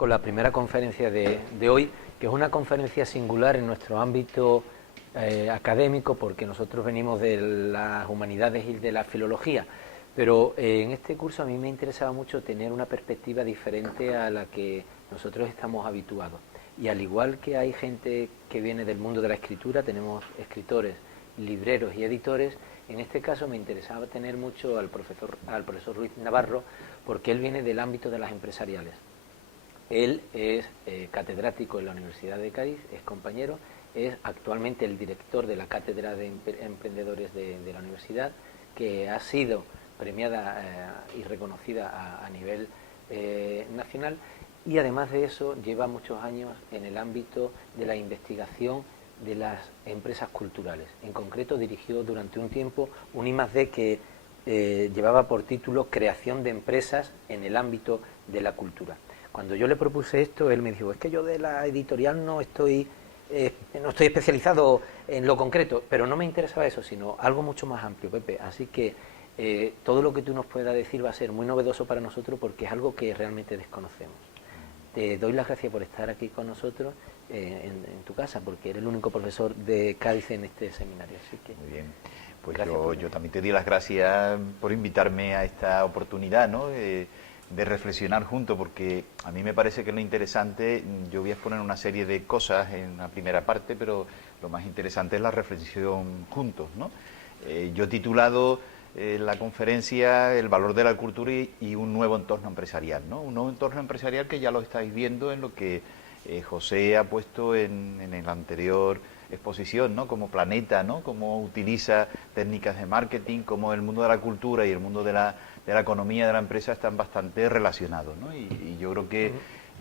con la primera conferencia de hoy, que es una conferencia singular en nuestro ámbito académico, porque nosotros venimos de las humanidades y de la filología, pero en este curso a mí me interesaba mucho tener una perspectiva diferente a la que nosotros estamos habituados. Y al igual que hay gente que viene del mundo de la escritura, tenemos escritores, libreros y editores. En este caso me interesaba tener mucho al profesor Ruiz Navarro, porque él viene del ámbito de las empresariales. Él es catedrático en la Universidad de Cádiz, es compañero, es actualmente el director de la Cátedra de Emprendedores de la universidad, que ha sido premiada y reconocida a nivel nacional, y además de eso lleva muchos años en el ámbito de la investigación de las empresas culturales. En concreto dirigió durante un tiempo un I+D que llevaba por título Creación de empresas en el ámbito de la cultura. Cuando yo le propuse esto, él me dijo, es que yo de la editorial no estoy especializado en lo concreto, pero no me interesaba eso, sino algo mucho más amplio, Pepe. Así que todo lo que tú nos puedas decir va a ser muy novedoso para nosotros, porque es algo que realmente desconocemos. Te doy las gracias por estar aquí con nosotros en tu casa, porque eres el único profesor de Cádiz en este seminario. Así que, muy bien. Pues yo también te doy las gracias por invitarme a esta oportunidad, ¿no? De reflexionar juntos, porque a mí me parece que lo interesante, yo voy a exponer una serie de cosas en la primera parte, pero lo más interesante es la reflexión juntos, ¿no? Yo he titulado la conferencia El valor de la cultura y un nuevo entorno empresarial, ¿no? Un nuevo entorno empresarial que ya lo estáis viendo en lo que José ha puesto en la anterior exposición, ¿no? Como Planeta, ¿no? Cómo utiliza técnicas de marketing, cómo el mundo de la cultura y el mundo de la economía de la empresa están bastante relacionados, ¿no? Y yo creo que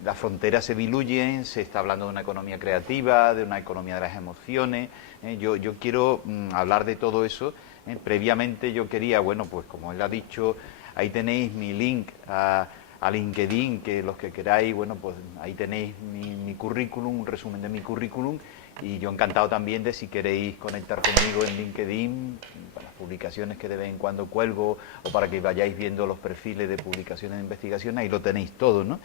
las fronteras se diluyen, se está hablando de una economía creativa, de una economía de las emociones. Yo quiero hablar de todo eso. Previamente yo quería, bueno, pues como él ha dicho, ahí tenéis mi link a LinkedIn, que los que queráis, bueno, pues ahí tenéis mi currículum, un resumen de mi currículum, y yo encantado también de si queréis conectar conmigo en LinkedIn, para las publicaciones que de vez en cuando cuelgo, o para que vayáis viendo los perfiles de publicaciones de investigación, ahí lo tenéis todo, ¿no?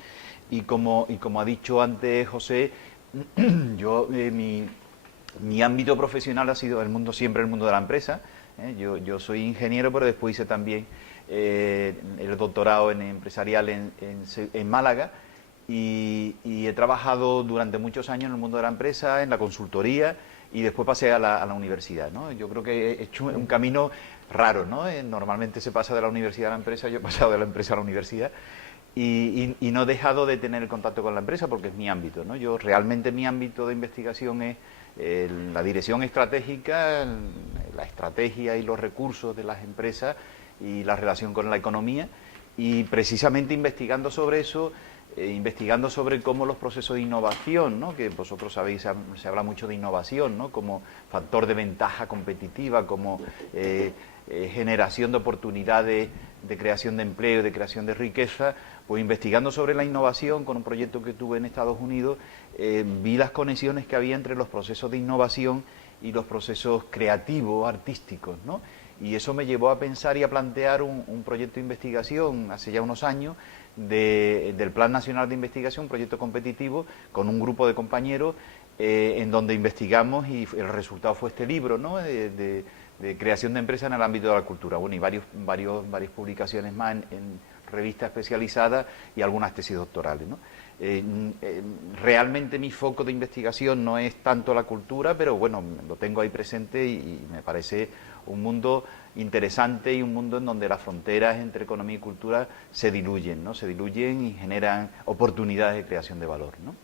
Y como ha dicho antes José, yo mi ámbito profesional ha sido siempre el mundo de la empresa. Yo soy ingeniero, pero después hice también el doctorado en empresarial en Málaga, y he trabajado durante muchos años en el mundo de la empresa, en la consultoría, y después pasé a la universidad, ¿no? Yo creo que he hecho un camino raro, ¿no? Normalmente se pasa de la universidad a la empresa, yo he pasado de la empresa a la universidad, y no he dejado de tener el contacto con la empresa porque es mi ámbito, ¿no? Yo realmente mi ámbito de investigación es la dirección estratégica, la estrategia y los recursos de las empresas y la relación con la economía, y precisamente investigando sobre eso, investigando sobre cómo los procesos de innovación, ¿no? Que vosotros sabéis, se habla mucho de innovación, ¿no? Como factor de ventaja competitiva, como generación de oportunidades de creación de empleo, de creación de riqueza. Pues investigando sobre la innovación con un proyecto que tuve en Estados Unidos, vi las conexiones que había entre los procesos de innovación y los procesos creativos, artísticos, ¿no? Y eso me llevó a pensar y a plantear un proyecto de investigación hace ya unos años del Plan Nacional de Investigación, un proyecto competitivo, con un grupo de compañeros en donde investigamos, y el resultado fue este libro, ¿no? De creación de empresas en el ámbito de la cultura. Bueno, y varias publicaciones más en revistas especializadas y algunas tesis doctorales, ¿no? Realmente mi foco de investigación no es tanto la cultura, pero bueno, lo tengo ahí presente y me parece un mundo interesante, y un mundo en donde las fronteras entre economía y cultura se diluyen, ¿no? Se diluyen y generan oportunidades de creación de valor, ¿no?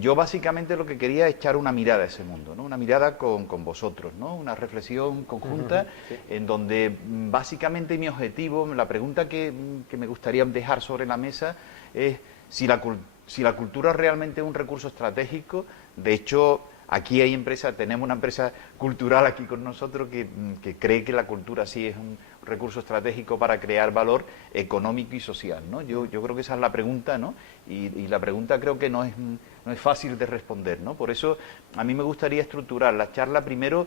Yo básicamente lo que quería es echar una mirada a ese mundo, ¿no? Una mirada con vosotros, ¿no? Una reflexión conjunta, sí, en donde básicamente mi objetivo, la pregunta que me gustaría dejar sobre la mesa es si la cultura realmente es un recurso estratégico. De hecho, aquí hay empresas, tenemos una empresa cultural aquí con nosotros que cree que la cultura sí es un recurso estratégico para crear valor económico y social, ¿no? Yo creo que esa es la pregunta, ¿no? Y la pregunta creo que no es fácil de responder, ¿no? Por eso a mí me gustaría estructurar la charla primero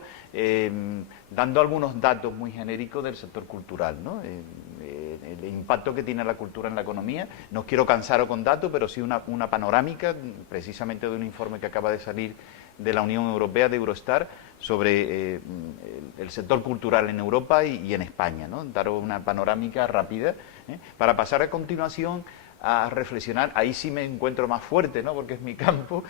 dando algunos datos muy genéricos del sector cultural, ¿no? el impacto que tiene la cultura en la economía. No os quiero cansaros con datos, pero sí una panorámica, precisamente de un informe que acaba de salir de la Unión Europea, de Eurostar, sobre el sector cultural en Europa y en España, ¿no? Daros una panorámica rápida, para pasar a continuación a reflexionar, ahí sí me encuentro más fuerte, ¿no?, porque es mi campo,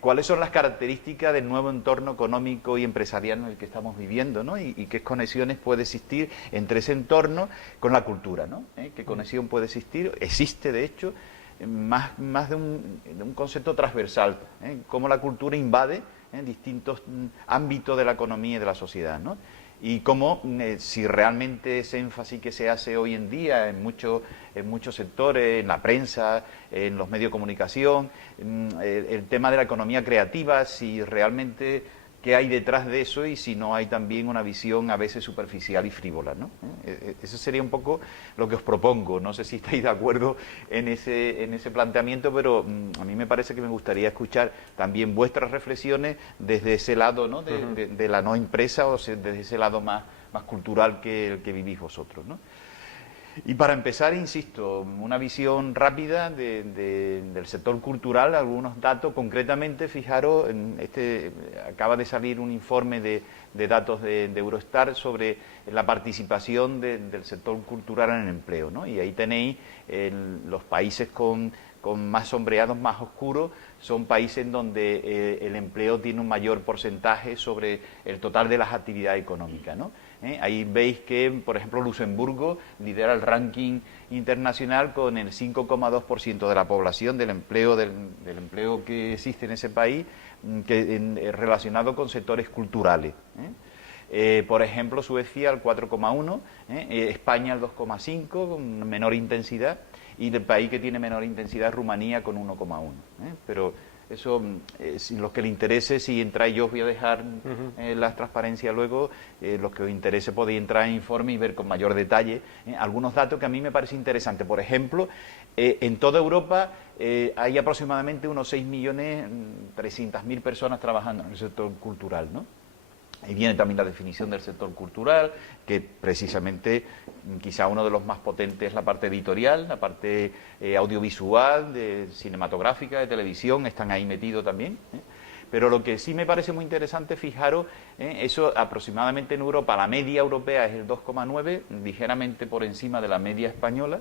cuáles son las características del nuevo entorno económico y empresarial en el que estamos viviendo, ¿no?, y qué conexiones puede existir entre ese entorno con la cultura, ¿no? ¿Qué conexión puede existir? Existe, de hecho, más de un concepto transversal, cómo la cultura invade distintos ámbitos de la economía y de la sociedad, ¿no? Y cómo, si realmente ese énfasis que se hace hoy en día en muchos sectores, en la prensa, en los medios de comunicación, el tema de la economía creativa, si realmente qué hay detrás de eso y si no hay también una visión a veces superficial y frívola, ¿no? Eso sería un poco lo que os propongo. No sé si estáis de acuerdo en ese planteamiento, pero a mí me parece que me gustaría escuchar también vuestras reflexiones desde ese lado, ¿no?, de la no empresa, o desde ese lado más cultural que el que vivís vosotros, ¿no? Y para empezar, insisto, una visión rápida del sector cultural, algunos datos. Concretamente, fijaros, acaba de salir un informe de datos de Eurostar sobre la participación del sector cultural en el empleo, ¿no? Y ahí tenéis los países con más sombreados, más oscuros, son países en donde el empleo tiene un mayor porcentaje sobre el total de las actividades económicas, ¿no? Ahí veis que, por ejemplo, Luxemburgo lidera el ranking internacional con el 5,2% de la población del empleo que existe en ese país, relacionado con sectores culturales. Por ejemplo, Suecia el 4,1%, España el 2,5%, con menor intensidad, y el país que tiene menor intensidad es Rumanía con 1,1%. Pero eso, si los que les interese, si entráis, yo os voy a dejar las transparencias luego, los que os interese podéis entrar en informe y ver con mayor detalle algunos datos que a mí me parece interesante. Por ejemplo, en toda Europa hay aproximadamente unos 6.300.000 personas trabajando en el sector cultural, ¿no? Y viene también la definición del sector cultural, que precisamente quizá uno de los más potentes es la parte editorial, la parte audiovisual, cinematográfica, de televisión, están ahí metidos también. Pero lo que sí me parece muy interesante, fijaros, eso aproximadamente en Europa, la media europea es el 2,9, ligeramente por encima de la media española.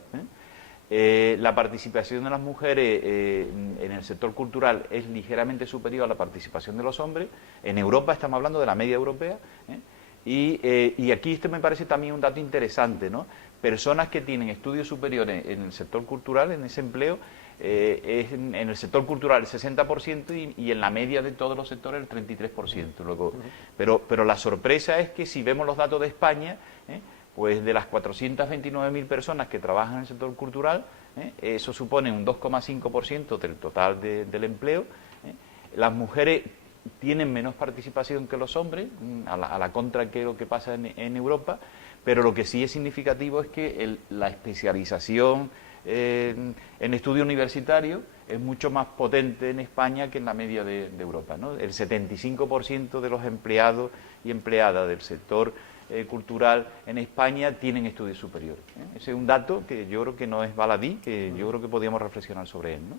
La participación de las mujeres en el sector cultural es ligeramente superior a la participación de los hombres. En Europa estamos hablando de la media europea. Y aquí me parece también un dato interesante, ¿no? Personas que tienen estudios superiores en el sector cultural, en ese empleo, es en el sector cultural el 60% y en la media de todos los sectores el 33%. Luego, pero la sorpresa es que si vemos los datos de España, pues de las 429.000 personas que trabajan en el sector cultural, eso supone un 2,5% del total del empleo. Las mujeres tienen menos participación que los hombres, a la contra que lo que pasa en Europa, pero lo que sí es significativo es que la especialización en estudio universitario es mucho más potente en España que en la media de Europa, ¿no? El 75% de los empleados y empleadas del sector cultural en España tienen estudios superiores. Ese es un dato que yo creo que no es baladí, que yo creo que podríamos reflexionar sobre él, ¿no?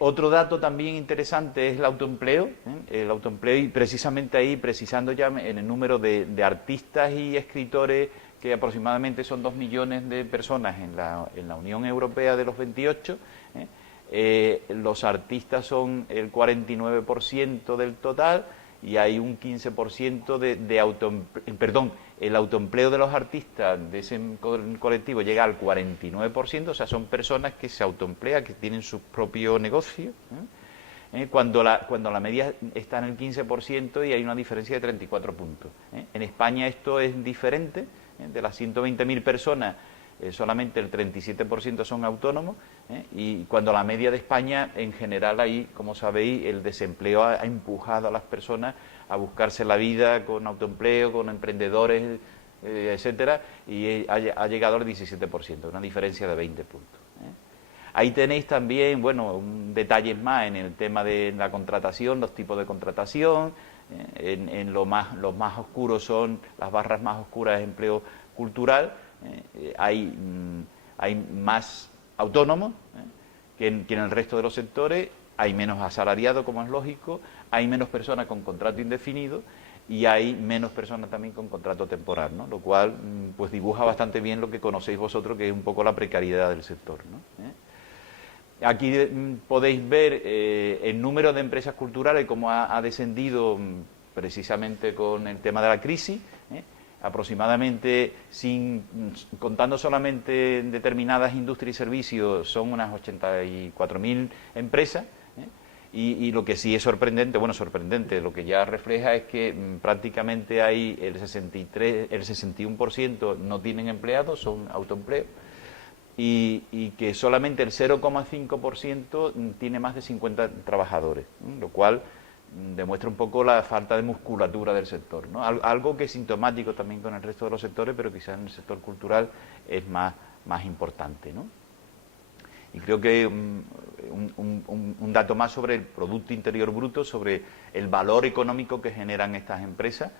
Otro dato también interesante es el autoempleo. El autoempleo, y precisamente ahí, precisando ya en el número de artistas y escritores, que aproximadamente son 2 millones de personas en la Unión Europea de los 28, los artistas son el 49% del total, y hay un 15% de autoempleo, perdón, el autoempleo de los artistas de ese colectivo llega al 49%, o sea, son personas que se autoemplean, que tienen su propio negocio, cuando la media está en el 15% y hay una diferencia de 34 puntos. En España esto es diferente, de las 120.000 personas, solamente el 37% son autónomos, y cuando la media de España, en general, ahí, como sabéis, el desempleo ha empujado a las personas a buscarse la vida con autoempleo, con emprendedores, etcétera, y ha llegado al 17%, una diferencia de 20 puntos. Ahí tenéis también, bueno, un detalle más en el tema de la contratación, los tipos de contratación. Los más oscuros son las barras más oscuras de empleo cultural, hay más autónomos que en el resto de los sectores, hay menos asalariados, como es lógico, hay menos personas con contrato indefinido y hay menos personas también con contrato temporal, ¿no? Lo cual pues dibuja bastante bien lo que conocéis vosotros, que es un poco la precariedad del sector, ¿no? Aquí podéis ver el número de empresas culturales, cómo ha descendido precisamente con el tema de la crisis, aproximadamente, contando solamente determinadas industrias y servicios, son unas 84.000 empresas, y lo que sí es sorprendente, lo que ya refleja es que prácticamente hay el 61% no tienen empleados, son autoempleos, y que solamente el 0,5% tiene más de 50 trabajadores, lo cual demuestra un poco la falta de musculatura del sector, ¿no? Algo que es sintomático también con el resto de los sectores, pero quizás en el sector cultural es más importante, ¿no? Y creo que un dato más sobre el Producto Interior Bruto, sobre el valor económico que generan estas empresas,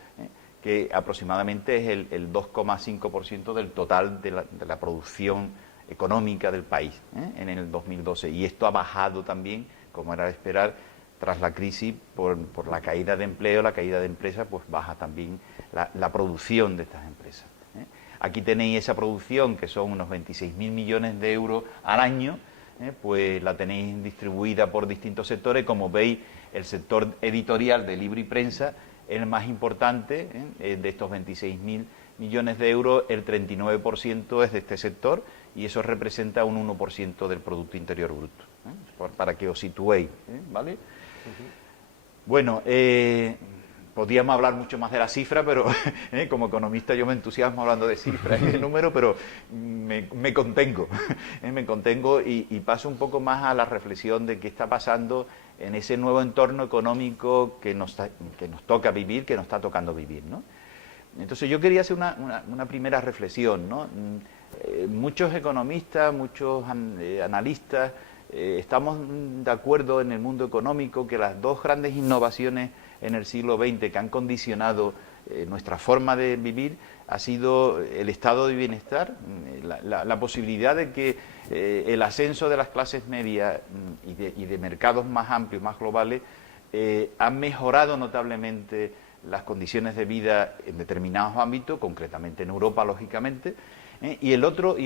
que aproximadamente es el 2,5% del total de la producción económica del país, en el 2012. Y esto ha bajado también, como era de esperar, tras la crisis, por la caída de empleo, la caída de empresas, pues baja también la producción de estas empresas. Aquí tenéis esa producción, que son unos 26.000 millones de euros al año, pues la tenéis distribuida por distintos sectores. Como veis, el sector editorial de libro y prensa es el más importante, de estos 26.000 millones de euros, el 39% es de este sector, y eso representa un 1% del Producto Interior Bruto, para que os situéis, ¿vale? Bueno, podríamos hablar mucho más de la cifra, pero como economista yo me entusiasmo hablando de cifras y de números, pero me contengo, me contengo y paso un poco más a la reflexión de qué está pasando en ese nuevo entorno económico que nos toca vivir, que nos está tocando vivir, ¿no? Entonces yo quería hacer una primera reflexión, ¿no? Muchos economistas, muchos analistas, estamos de acuerdo en el mundo económico que las dos grandes innovaciones en el siglo XX que han condicionado nuestra forma de vivir ha sido el estado de bienestar, la posibilidad de que el ascenso de las clases medias y de mercados más amplios, más globales, han mejorado notablemente las condiciones de vida en determinados ámbitos, concretamente en Europa, lógicamente. Y el otro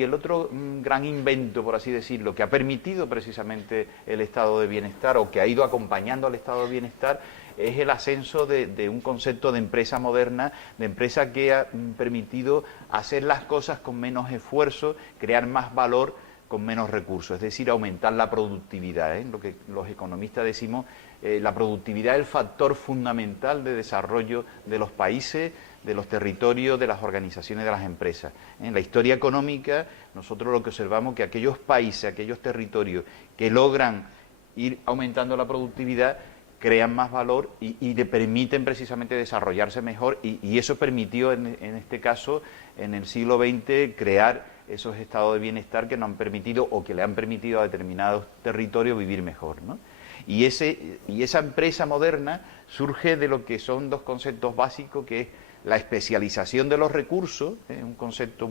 gran invento, por así decirlo, que ha permitido precisamente el estado de bienestar, o que ha ido acompañando al estado de bienestar, es el ascenso de un concepto de empresa moderna, de empresa que ha permitido hacer las cosas con menos esfuerzo, crear más valor con menos recursos, es decir, aumentar la productividad, lo que los economistas decimos, la productividad es el factor fundamental de desarrollo de los países, de los territorios, de las organizaciones, de las empresas. En la historia económica, nosotros lo que observamos es que aquellos países, aquellos territorios que logran ir aumentando la productividad, crean más valor y le permiten precisamente desarrollarse mejor, y eso permitió en este caso, en el siglo XX, crear esos estados de bienestar que nos han permitido, o que le han permitido a determinados territorios vivir mejor, ¿no? Y esa empresa moderna surge de lo que son dos conceptos básicos, que es la especialización de los recursos, un concepto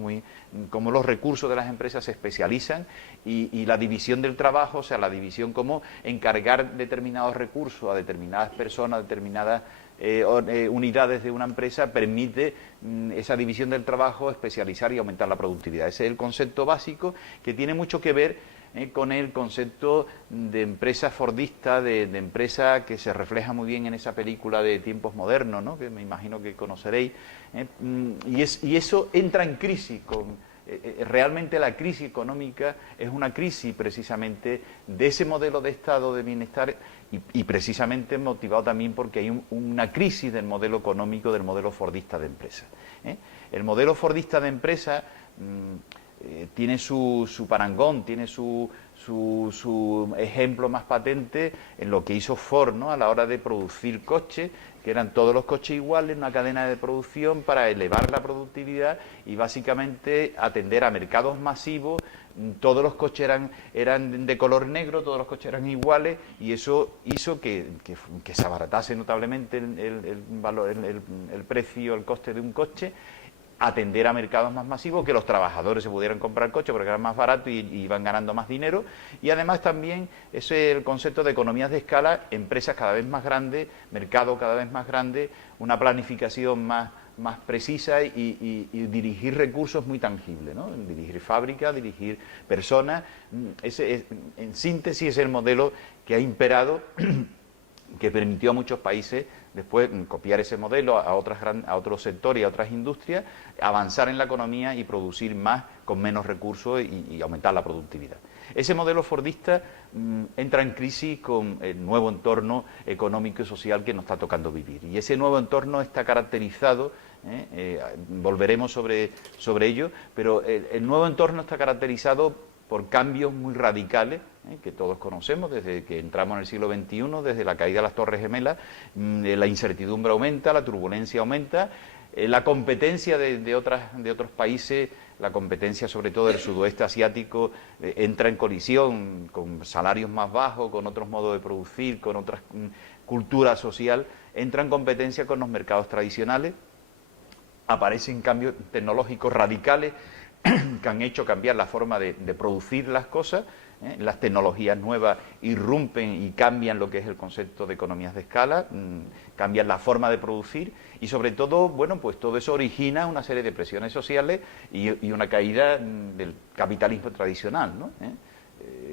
como los recursos de las empresas se especializan, y la división del trabajo, o sea, la división, como encargar determinados recursos a determinadas personas, a determinadas unidades de una empresa, permite esa división del trabajo, especializar y aumentar la productividad. Ese es el concepto básico, que tiene mucho que ver con el concepto de empresa fordista, de empresa que se refleja muy bien en esa película de Tiempos Modernos, ¿no?, que me imagino que conoceréis, y eso entra en crisis realmente la crisis económica es una crisis precisamente de ese modelo de estado de bienestar, y precisamente motivado también porque hay una crisis del modelo económico, del modelo fordista de empresa. El modelo fordista de empresa tiene su parangón, tiene su ejemplo más patente en lo que hizo Ford, ¿no?, a la hora de producir coches, que eran todos los coches iguales, una cadena de producción para elevar la productividad y básicamente atender a mercados masivos. Todos los coches eran de color negro, todos los coches eran iguales, y eso hizo que se abaratase notablemente el precio, el coste de un coche, atender a mercados más masivos, que los trabajadores se pudieran comprar coches porque eran más baratos y iban ganando más dinero, y además también es el concepto de economías de escala, empresas cada vez más grandes, mercado cada vez más grande, una planificación más precisa y dirigir recursos muy tangibles, ¿no? Dirigir fábricas, dirigir personas. En síntesis es el modelo que ha imperado, que permitió a muchos países después copiar ese modelo a otros sectores y a otras industrias, avanzar en la economía y producir más con menos recursos y aumentar la productividad. Ese modelo fordista entra en crisis con el nuevo entorno económico y social que nos está tocando vivir. Y ese nuevo entorno está caracterizado, volveremos sobre ello, pero el nuevo entorno está caracterizado por cambios muy radicales, que todos conocemos desde que entramos en el siglo XXI, desde la caída de las Torres Gemelas. La incertidumbre aumenta, la turbulencia aumenta, la competencia de otros países, la competencia sobre todo del sudoeste asiático, entra en colisión con salarios más bajos, con otros modos de producir, con otras culturas social, entra en competencia con los mercados tradicionales, aparecen cambios tecnológicos radicales que han hecho cambiar la forma de producir las cosas. Las tecnologías nuevas irrumpen y cambian lo que es el concepto de economías de escala, cambian la forma de producir y sobre todo, bueno, pues todo eso origina una serie de presiones sociales y una caída del capitalismo tradicional, ¿no?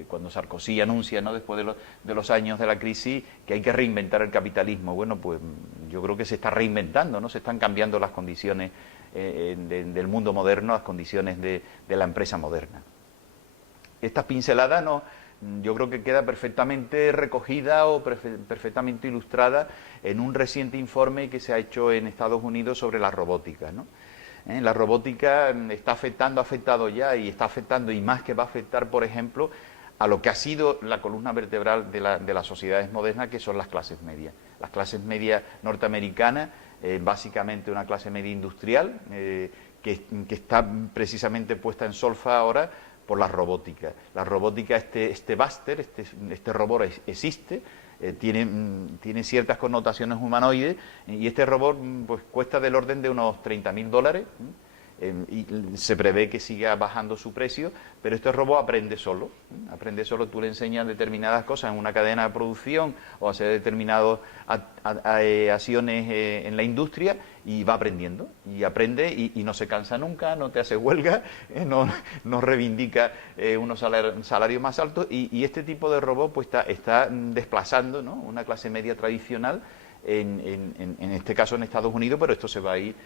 Cuando Sarkozy anuncia, ¿no?, después de los años de la crisis, que hay que reinventar el capitalismo, bueno, pues yo creo que se está reinventando, ¿no? Se están cambiando las condiciones del mundo moderno, las condiciones de la empresa moderna. Esta pincelada yo creo que queda perfectamente recogida o perfectamente ilustrada en un reciente informe que se ha hecho en Estados Unidos sobre la robótica, ¿no? La robótica ha afectado ya y está afectando, y más que va a afectar, por ejemplo, a lo que ha sido la columna vertebral de las sociedades modernas, que son las clases medias. Las clases medias norteamericanas, básicamente una clase media industrial, que está precisamente puesta en solfa ahora por la robótica. La robótica, este Buster, este robot existe, tiene ciertas connotaciones humanoides, y este robot pues cuesta del orden de unos $30.000, y se prevé que siga bajando su precio, pero este robot aprende solo, tú le enseñas determinadas cosas en una cadena de producción o hacer determinadas acciones en la industria y va aprendiendo, y aprende y no se cansa nunca, no te hace huelga, no reivindica unos salarios más altos, y este tipo de robot pues está desplazando, ¿no?, una clase media tradicional, en este caso en Estados Unidos, pero esto se va a ir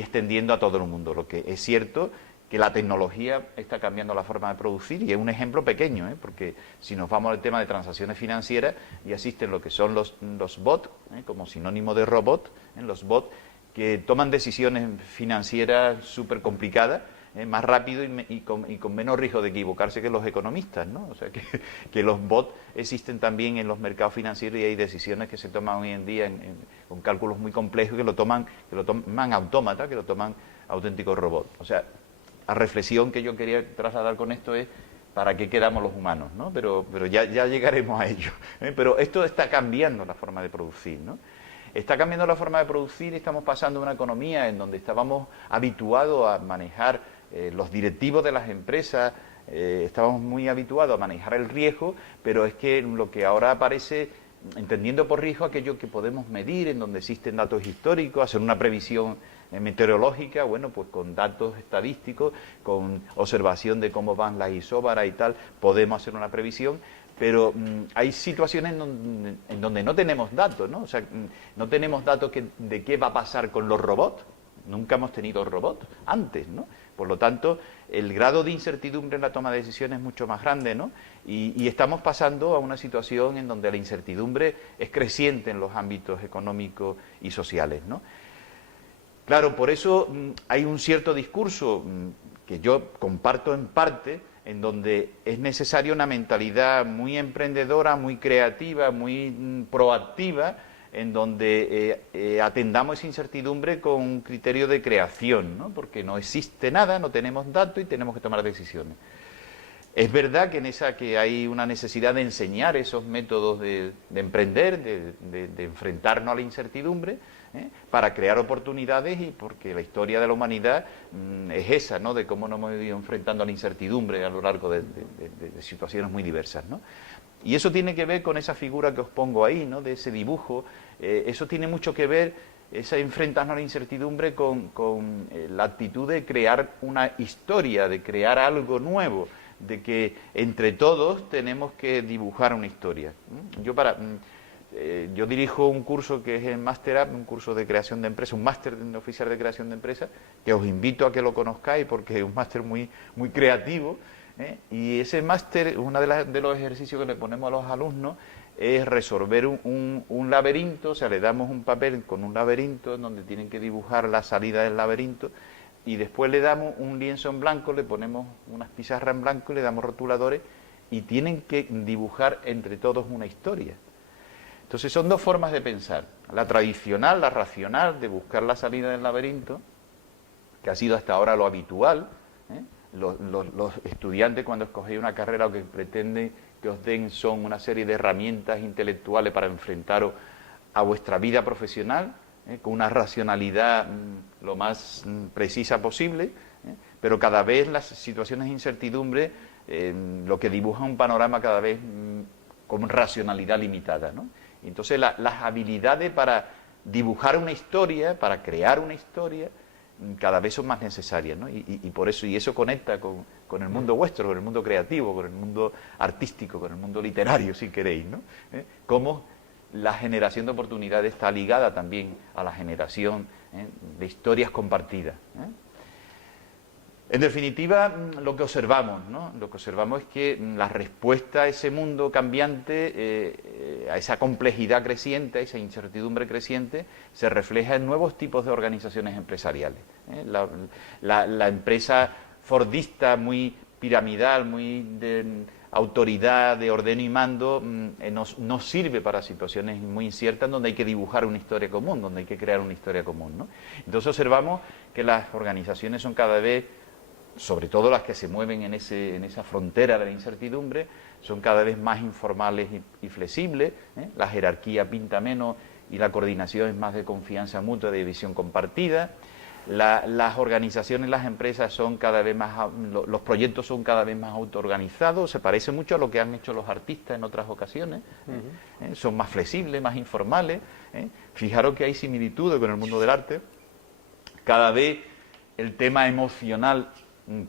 extendiendo a todo el mundo. Lo que es cierto que la tecnología está cambiando la forma de producir, y es un ejemplo pequeño, porque si nos vamos al tema de transacciones financieras, ya existen lo que son los bots, como sinónimo de robot, los bots que toman decisiones financieras súper complicadas, más rápido y con menos riesgo de equivocarse que los economistas, ¿no? O sea, que los bots existen también en los mercados financieros, y hay decisiones que se toman hoy en día con cálculos muy complejos que lo toman autómatas, que lo toman auténticos robots. O sea, la reflexión que yo quería trasladar con esto es ¿para qué quedamos los humanos?, ¿no? Pero ya llegaremos a ello, Pero esto está cambiando la forma de producir, ¿no? Está cambiando la forma de producir y estamos pasando a una economía en donde estábamos habituados a manejar los directivos de las empresas, estábamos muy habituados a manejar el riesgo, pero es que lo que ahora aparece, entendiendo por riesgo aquello que podemos medir, en donde existen datos históricos, hacer una previsión meteorológica, bueno, pues con datos estadísticos, con observación de cómo van las isóbaras y tal, podemos hacer una previsión, pero hay situaciones en donde no tenemos datos, ¿no? O sea, no tenemos datos de qué va a pasar con los robots. Nunca hemos tenido robots antes, ¿no? Por lo tanto, el grado de incertidumbre en la toma de decisiones es mucho más grande, ¿no? Y estamos pasando a una situación en donde la incertidumbre es creciente en los ámbitos económicos y sociales, ¿no? Claro, por eso hay un cierto discurso que yo comparto en parte, en donde es necesaria una mentalidad muy emprendedora, muy creativa, muy proactiva, en donde atendamos esa incertidumbre con un criterio de creación, ¿no? Porque no existe nada, no tenemos datos y tenemos que tomar decisiones. Es verdad que en esa que hay una necesidad de enseñar esos métodos de emprender, de enfrentarnos a la incertidumbre, para crear oportunidades, y porque la historia de la humanidad es esa, ¿no?, de cómo nos hemos ido enfrentando a la incertidumbre a lo largo de situaciones muy diversas, ¿no? Y eso tiene que ver con esa figura que os pongo ahí, ¿no?, de ese dibujo. Eso tiene mucho que ver, ese enfrentarnos a la incertidumbre, con la actitud de crear una historia, de crear algo nuevo, de que entre todos tenemos que dibujar una historia. Yo dirijo un curso que es el Master Up, un curso de creación de empresa, un máster oficial de creación de empresa, que os invito a que lo conozcáis porque es un máster muy, muy creativo, y ese máster, uno de los ejercicios que le ponemos a los alumnos es resolver un laberinto. O sea, le damos un papel con un laberinto en donde tienen que dibujar la salida del laberinto, y después le damos un lienzo en blanco, le ponemos unas pizarras en blanco y le damos rotuladores, y tienen que dibujar entre todos una historia. Entonces son dos formas de pensar: la tradicional, la racional, de buscar la salida del laberinto, que ha sido hasta ahora lo habitual. Los estudiantes, cuando escogéis una carrera, lo que pretenden que os den son una serie de herramientas intelectuales para enfrentaros a vuestra vida profesional, con una racionalidad lo más precisa posible, pero cada vez las situaciones de incertidumbre lo que dibuja un panorama cada vez con racionalidad limitada, ¿no? Entonces las habilidades para dibujar una historia, para crear una historia, cada vez son más necesarias, ¿no? Y por eso, y eso conecta con el mundo vuestro, con el mundo creativo, con el mundo artístico, con el mundo literario, si queréis, ¿no? Cómo la generación de oportunidades está ligada también a la generación de historias compartidas. En definitiva, lo que observamos, ¿no? Lo que observamos es que la respuesta a ese mundo cambiante, a esa complejidad creciente, a esa incertidumbre creciente, se refleja en nuevos tipos de organizaciones empresariales. La empresa fordista, muy piramidal, muy de autoridad, de ordeno y mando, no sirve para situaciones muy inciertas donde hay que dibujar una historia común, donde hay que crear una historia común, ¿no? Entonces observamos que las organizaciones son cada vez, sobre todo las que se mueven en esa frontera de la incertidumbre, son cada vez más informales y flexibles, la jerarquía pinta menos y la coordinación es más de confianza mutua, de visión compartida. Las organizaciones, las empresas son cada vez más, los proyectos son cada vez más autoorganizados, se parece mucho a lo que han hecho los artistas en otras ocasiones, son más flexibles, más informales. Fijaros que hay similitudes con el mundo del arte, cada vez el tema emocional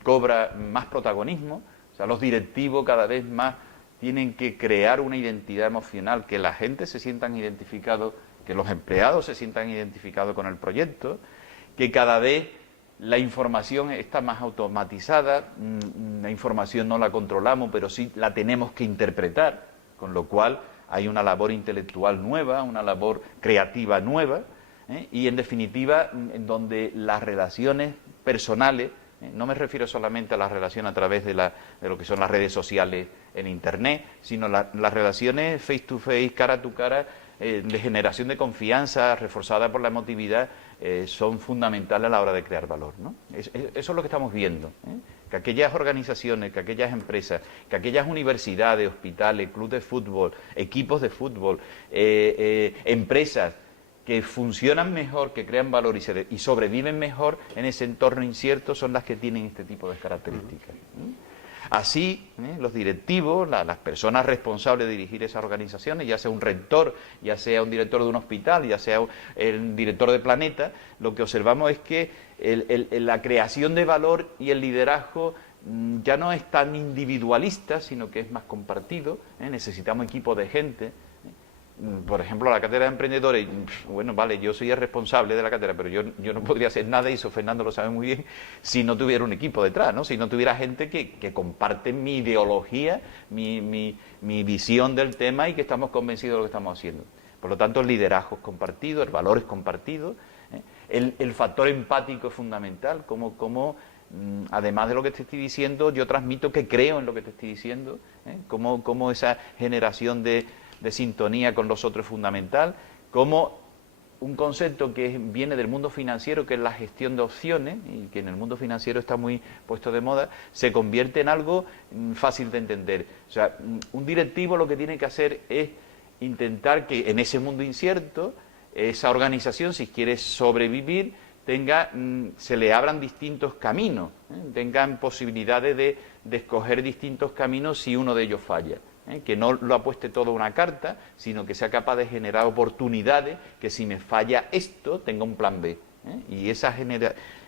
cobra más protagonismo. O sea, los directivos cada vez más tienen que crear una identidad emocional, que la gente se sientan identificados, que los empleados se sientan identificados con el proyecto, que cada vez la información está más automatizada, la información no la controlamos, pero sí la tenemos que interpretar, con lo cual hay una labor intelectual nueva, una labor creativa nueva, y en definitiva, en donde las relaciones personales, no me refiero solamente a la relación a través de lo que son las redes sociales en Internet, sino las relaciones face to face, cara a tu cara, de generación de confianza, reforzada por la emotividad, son fundamentales a la hora de crear valor, ¿no? Eso es lo que estamos viendo, que aquellas organizaciones, que aquellas empresas, que aquellas universidades, hospitales, clubes de fútbol, equipos de fútbol, empresas que funcionan mejor, que crean valor y sobreviven mejor en ese entorno incierto, son las que tienen este tipo de características. Así, los directivos, las personas responsables de dirigir esas organizaciones, ya sea un rector, ya sea un director de un hospital, ya sea el director de Planeta, lo que observamos es que la creación de valor y el liderazgo ya no es tan individualista, sino que es más compartido. Necesitamos equipos de gente. Por ejemplo, la cátedra de emprendedores, bueno, vale, yo soy el responsable de la cátedra, pero yo no podría hacer nada, y eso Fernando lo sabe muy bien, si no tuviera un equipo detrás, ¿no? Si no tuviera gente que comparte mi ideología, mi visión del tema, y que estamos convencidos de lo que estamos haciendo. Por lo tanto, el liderazgo es compartido, el valor es compartido, el factor empático es fundamental, como además de lo que te estoy diciendo, yo transmito que creo en lo que te estoy diciendo, como esa generación de sintonía con los otros es fundamental, como un concepto que viene del mundo financiero, que es la gestión de opciones, y que en el mundo financiero está muy puesto de moda, se convierte en algo fácil de entender. O sea, un directivo lo que tiene que hacer es intentar que en ese mundo incierto, esa organización, si quiere sobrevivir, se le abran distintos caminos, tengan posibilidades de escoger distintos caminos si uno de ellos falla. Que no lo apueste todo a una carta, sino que sea capaz de generar oportunidades, que si me falla esto, tenga un plan B. Y esa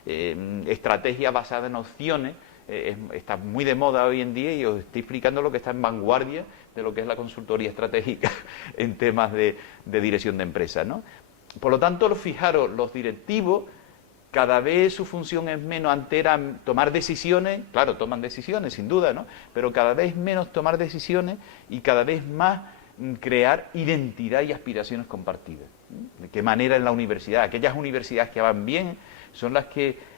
estrategia basada en opciones está muy de moda hoy en día, y os estoy explicando lo que está en vanguardia de lo que es la consultoría estratégica en temas de dirección de empresas, ¿no? Por lo tanto, fijaros, los directivos, cada vez su función es menos. Antes era tomar decisiones, claro, toman decisiones, sin duda, ¿no? Pero cada vez menos tomar decisiones y cada vez más crear identidad y aspiraciones compartidas. ¿De qué manera en la universidad? Aquellas universidades que van bien son las que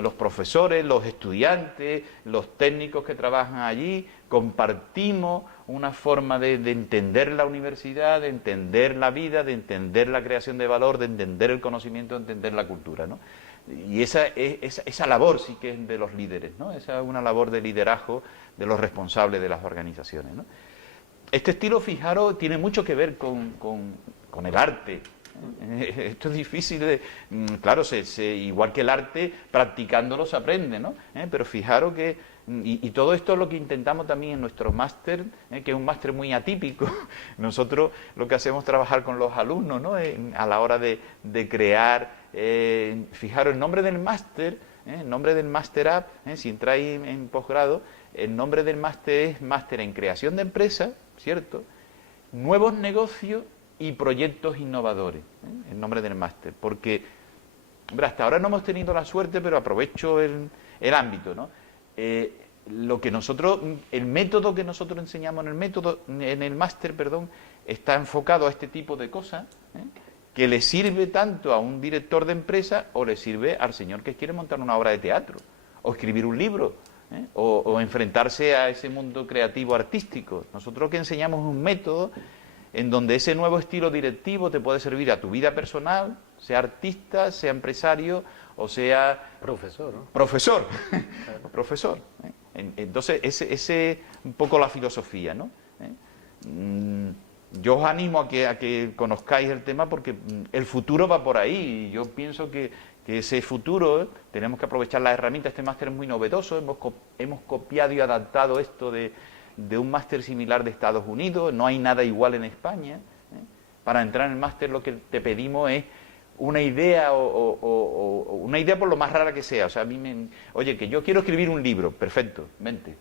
los profesores, los estudiantes, los técnicos que trabajan allí, compartimos una forma de entender la universidad, de entender la vida, de entender la creación de valor, de entender el conocimiento, de entender la cultura, ¿no? Y esa labor sí que es de los líderes, ¿no? Esa es una labor de liderazgo de los responsables de las organizaciones, ¿no? Este estilo, fijaros, tiene mucho que ver con el arte. Esto es difícil de... Claro, igual que el arte, practicándolo se aprende, ¿no? Pero fijaros que... Y todo esto es lo que intentamos también en nuestro máster, que es un máster muy atípico. Nosotros lo que hacemos es trabajar con los alumnos, ¿no? A la hora de crear... fijaros, el nombre del máster, el nombre del Máster App, si entráis en posgrado, el nombre del máster es Máster en Creación de Empresas, ¿cierto? Nuevos negocios y proyectos innovadores, el nombre del máster, porque hombre, hasta ahora no hemos tenido la suerte, pero aprovecho el ámbito, ¿no? El método que nosotros enseñamos en el máster, está enfocado a este tipo de cosas, que le sirve tanto a un director de empresa o le sirve al señor que quiere montar una obra de teatro, o escribir un libro, o enfrentarse a ese mundo creativo artístico. Nosotros lo que enseñamos es un método en donde ese nuevo estilo directivo te puede servir a tu vida personal, sea artista, sea empresario o sea... Profesor, ¿no? Profesor, profesor. Entonces, ese es un poco la filosofía, ¿no? Yo os animo a que conozcáis el tema, porque el futuro va por ahí, y yo pienso que ese futuro tenemos que aprovechar las herramientas. Este máster es muy novedoso, hemos copiado y adaptado esto de un máster similar de Estados Unidos, no hay nada igual en España. Para entrar en el máster lo que te pedimos es una idea, o una idea por lo más rara que sea. O sea, oye, que yo quiero escribir un libro, perfecto, vente.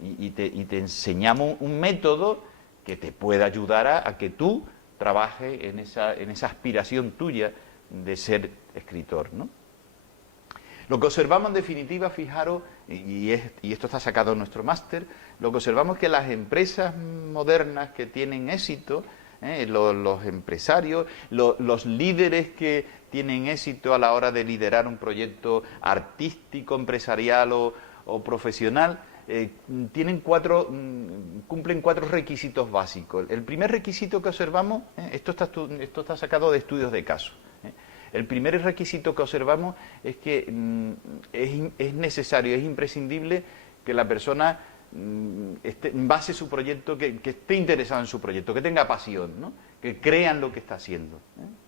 Y te enseñamos un método que te pueda ayudar a que tú trabajes en esa aspiración tuya de ser escritor, ¿no? Lo que observamos en definitiva, fijaros, y esto está sacado de nuestro máster, lo que observamos es que las empresas modernas que tienen éxito, los empresarios, los líderes que tienen éxito a la hora de liderar un proyecto artístico, empresarial o profesional, cumplen 4 requisitos básicos. El primer requisito que observamos, esto está sacado de estudios de caso. El primer requisito que observamos es que es necesario, es imprescindible que la persona base su proyecto, que esté interesado en su proyecto, que tenga pasión, ¿no? Que crea en lo que está haciendo.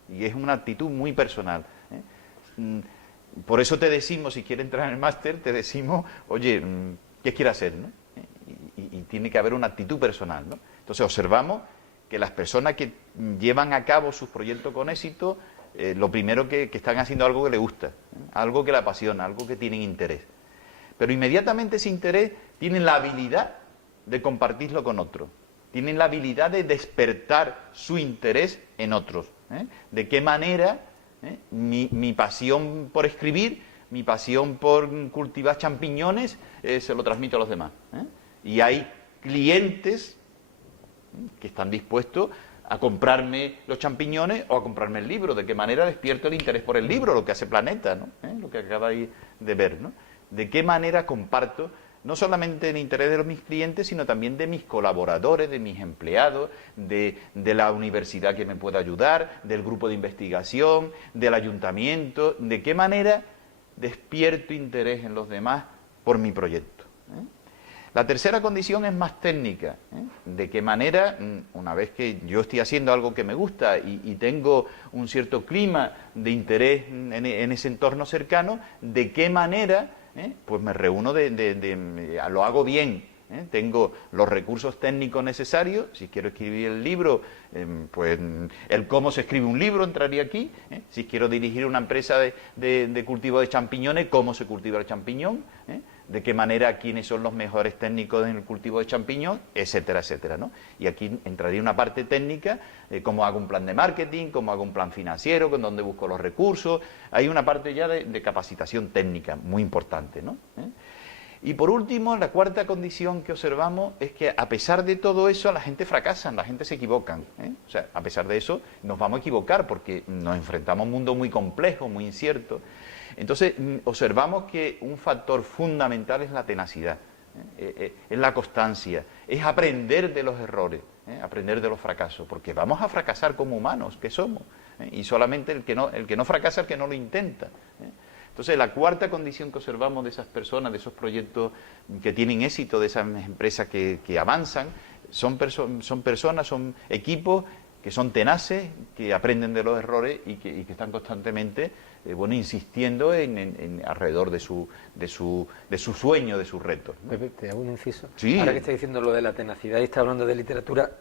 Y es una actitud muy personal. Por eso te decimos, si quieres entrar en el máster, te decimos, oye, ¿qué quieres hacer, ¿no? Y tiene que haber una actitud personal, ¿no? Entonces observamos que las personas que llevan a cabo sus proyectos con éxito, lo primero que están haciendo algo que les gusta, algo que les apasiona, algo que tienen interés. Pero inmediatamente ese interés tienen la habilidad de compartirlo con otros, tienen la habilidad de despertar su interés en otros. ¿De qué manera mi pasión por escribir, mi pasión por cultivar champiñones, se lo transmito a los demás? Y hay clientes que están dispuestos a comprarme los champiñones o a comprarme el libro. ¿De qué manera despierto el interés por el libro? Lo que hace Planeta, ¿no? Lo que acabáis de ver, ¿no? ¿De qué manera comparto no solamente en interés de mis clientes, sino también de mis colaboradores, de mis empleados, de la universidad que me pueda ayudar, del grupo de investigación, del ayuntamiento, de qué manera despierto interés en los demás por mi proyecto. La tercera condición es más técnica, de qué manera, una vez que yo estoy haciendo algo que me gusta y tengo un cierto clima de interés en ese entorno cercano, de qué manera pues me reúno, lo hago bien, tengo los recursos técnicos necesarios. Si quiero escribir el libro, pues el cómo se escribe un libro entraría aquí, si quiero dirigir una empresa de cultivo de champiñones, cómo se cultiva el champiñón, de qué manera, quiénes son los mejores técnicos en el cultivo de champiñón, etcétera, etcétera, ¿no? Y aquí entraría una parte técnica, cómo hago un plan de marketing, cómo hago un plan financiero, con dónde busco los recursos. Hay una parte ya de capacitación técnica muy importante, ¿no? Y por último, la cuarta condición que observamos es que a pesar de todo eso, la gente fracasa, la gente se equivocan, O sea, a pesar de eso, nos vamos a equivocar porque nos enfrentamos a un mundo muy complejo, muy incierto. Entonces, observamos que un factor fundamental es la tenacidad, es la constancia, es aprender de los errores, aprender de los fracasos, porque vamos a fracasar como humanos, que somos, y solamente el que no fracasa es el que no lo intenta. Entonces, la cuarta condición que observamos de esas personas, de esos proyectos que tienen éxito, de esas empresas que avanzan, son personas, son equipos que son tenaces, que aprenden de los errores y que están constantemente insistiendo alrededor de su sueño, de sus retos, ¿no? Pepe, te hago un inciso. Sí. Ahora que está diciendo lo de la tenacidad y está hablando de literatura,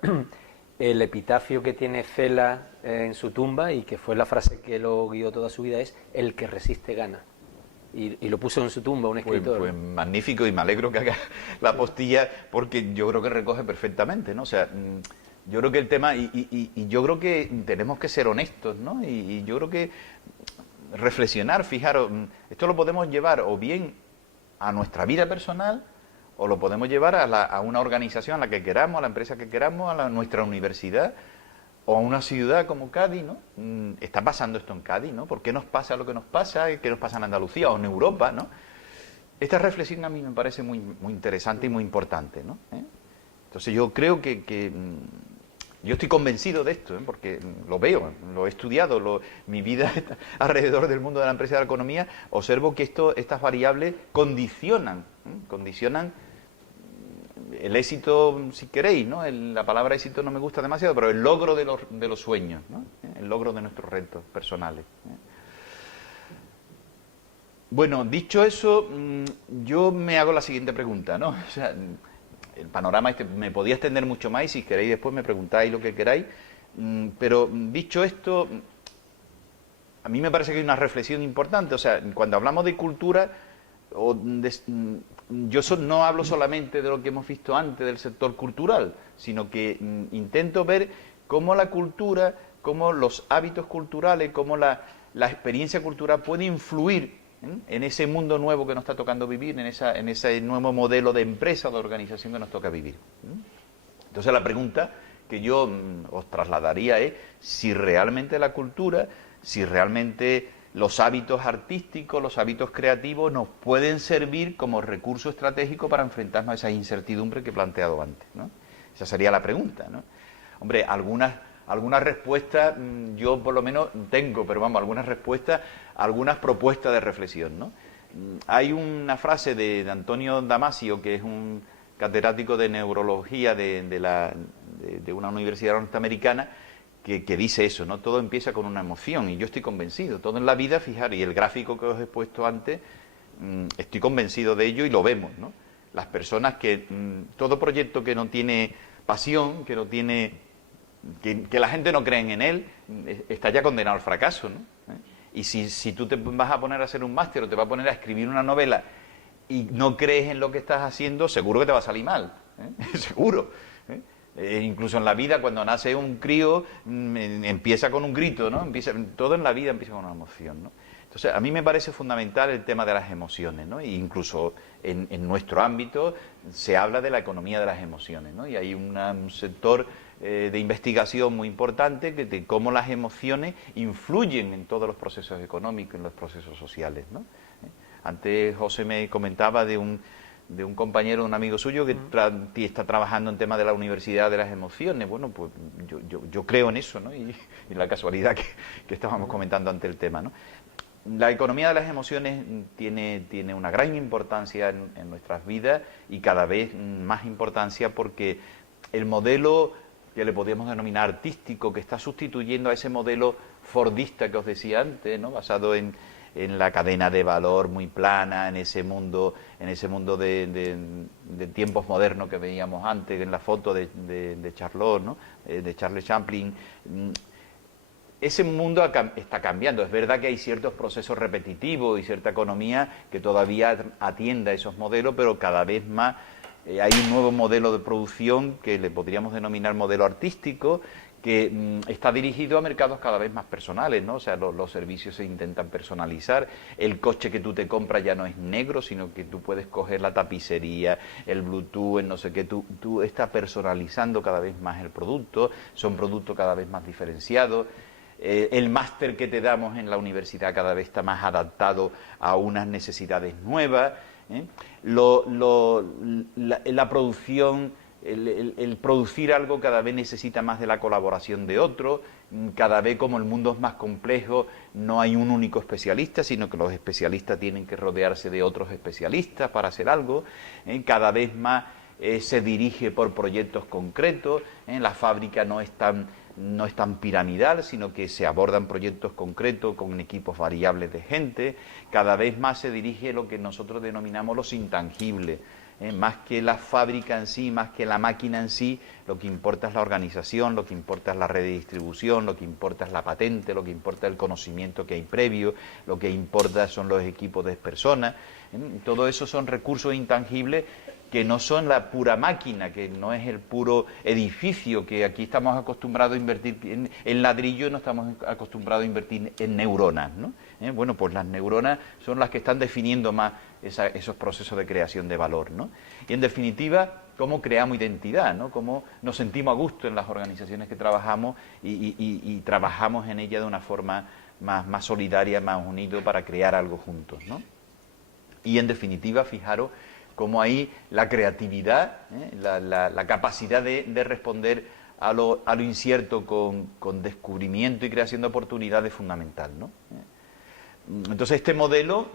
el epitafio que tiene Cela en su tumba, y que fue la frase que lo guió toda su vida, es: el que resiste gana. Y lo puso en su tumba un escritor. Pues magnífico, y me alegro que haga la postilla, porque yo creo que recoge perfectamente, ¿no? O sea, yo creo que el tema, y yo creo que tenemos que ser honestos, ¿no? Y yo creo que reflexionar, fijaros, esto lo podemos llevar o bien a nuestra vida personal, o lo podemos llevar a una organización a la que queramos, a la empresa que queramos, nuestra universidad, o a una ciudad como Cádiz, ¿no? Está pasando esto en Cádiz, ¿no? ¿Por qué nos pasa lo que nos pasa? ¿Qué nos pasa en Andalucía o en Europa, ¿no? Esta reflexión a mí me parece muy, muy interesante y muy importante, ¿no? Entonces yo creo que yo estoy convencido de esto, porque lo veo, lo he estudiado, mi vida está alrededor del mundo de la empresa y de la economía. Observo que estas variables condicionan el éxito, si queréis, ¿no? La palabra éxito no me gusta demasiado, pero el logro de los sueños, ¿no? El logro de nuestros retos personales. Bueno, dicho eso, yo me hago la siguiente pregunta, ¿no? O sea, el panorama me podía extender mucho más, y si queréis después me preguntáis lo que queráis, pero dicho esto, a mí me parece que hay una reflexión importante. O sea, cuando hablamos de cultura, no hablo solamente de lo que hemos visto antes del sector cultural, sino que intento ver cómo la cultura, cómo los hábitos culturales, cómo la experiencia cultural puede influir en ese mundo nuevo que nos está tocando vivir, en ese nuevo modelo de empresa o de organización que nos toca vivir. Entonces la pregunta que yo os trasladaría es si realmente la cultura, si realmente los hábitos artísticos, los hábitos creativos nos pueden servir como recurso estratégico para enfrentarnos a esa incertidumbre que he planteado antes, ¿no? Esa sería la pregunta, ¿no? Hombre, algunas respuestas yo por lo menos tengo, pero vamos, algunas propuestas de reflexión, ¿no? Hay una frase de Antonio Damasio, que es un catedrático de neurología de una universidad norteamericana, que dice eso, ¿no? Todo empieza con una emoción, y yo estoy convencido. Todo en la vida, fijaros, y el gráfico que os he puesto antes, estoy convencido de ello, y lo vemos, ¿no? Las personas que todo proyecto que no tiene pasión, que no tiene, que la gente no cree en él, está ya condenado al fracaso, ¿no? Y si tú te vas a poner a hacer un máster o te vas a poner a escribir una novela y no crees en lo que estás haciendo, seguro que te va a salir mal, seguro. Incluso en la vida, cuando nace un crío, empieza con un grito, ¿no? Todo en la vida empieza con una emoción, ¿no? Entonces, a mí me parece fundamental el tema de las emociones, ¿no? E incluso en nuestro ámbito se habla de la economía de las emociones, ¿no? Y hay un sector de investigación muy importante de cómo las emociones influyen en todos los procesos económicos, en los procesos sociales, ¿no? Antes José me comentaba de de un compañero, de un amigo suyo que está trabajando en temas de la universidad de las emociones. Bueno, pues yo creo en eso, ¿no? Y la casualidad que estábamos comentando ante el tema, ¿no? La economía de las emociones tiene una gran importancia en nuestras vidas y cada vez más importancia porque el modelo que le podríamos denominar artístico, que está sustituyendo a ese modelo fordista que os decía antes, ¿no? Basado en la cadena de valor muy plana, en ese mundo de tiempos modernos que veíamos antes, en la foto de Charlot, ¿no? De Charles Chaplin. Ese mundo está cambiando. Es verdad que hay ciertos procesos repetitivos y cierta economía que todavía atiende a esos modelos, pero cada vez más hay un nuevo modelo de producción que le podríamos denominar modelo artístico, que está dirigido a mercados cada vez más personales, ¿no? O sea, los servicios se intentan personalizar, el coche que tú te compras ya no es negro, sino que tú puedes coger la tapicería, el Bluetooth, el no sé qué, tú estás personalizando cada vez más el producto, son productos cada vez más diferenciados. El máster que te damos en la universidad cada vez está más adaptado a unas necesidades nuevas. La producción, el producir algo cada vez necesita más de la colaboración de otros. Cada vez, como el mundo es más complejo, no hay un único especialista, sino que los especialistas tienen que rodearse de otros especialistas para hacer algo. Cada vez más se dirige por proyectos concretos. La fábrica no es tan piramidal, sino que se abordan proyectos concretos con equipos variables de gente. Cada vez más se dirige lo que nosotros denominamos los intangibles. Más que la fábrica en sí, más que la máquina en sí, lo que importa es la organización, lo que importa es la red de distribución, lo que importa es la patente, lo que importa es el conocimiento que hay previo, lo que importa son los equipos de personas. Todo eso son recursos intangibles que no son la pura máquina, que no es el puro edificio, que aquí estamos acostumbrados a invertir en ladrillo, no estamos acostumbrados a invertir en neuronas, ¿no? Bueno, pues las neuronas son las que están definiendo más esos procesos de creación de valor, ¿no? Y en definitiva, cómo creamos identidad, ¿no? Cómo nos sentimos a gusto en las organizaciones que trabajamos y trabajamos en ellas de una forma más solidaria, más unido para crear algo juntos, ¿no? Y en definitiva, fijaros cómo ahí la creatividad, la capacidad de responder a lo incierto con descubrimiento y creación de oportunidades es fundamental, ¿no? Entonces este modelo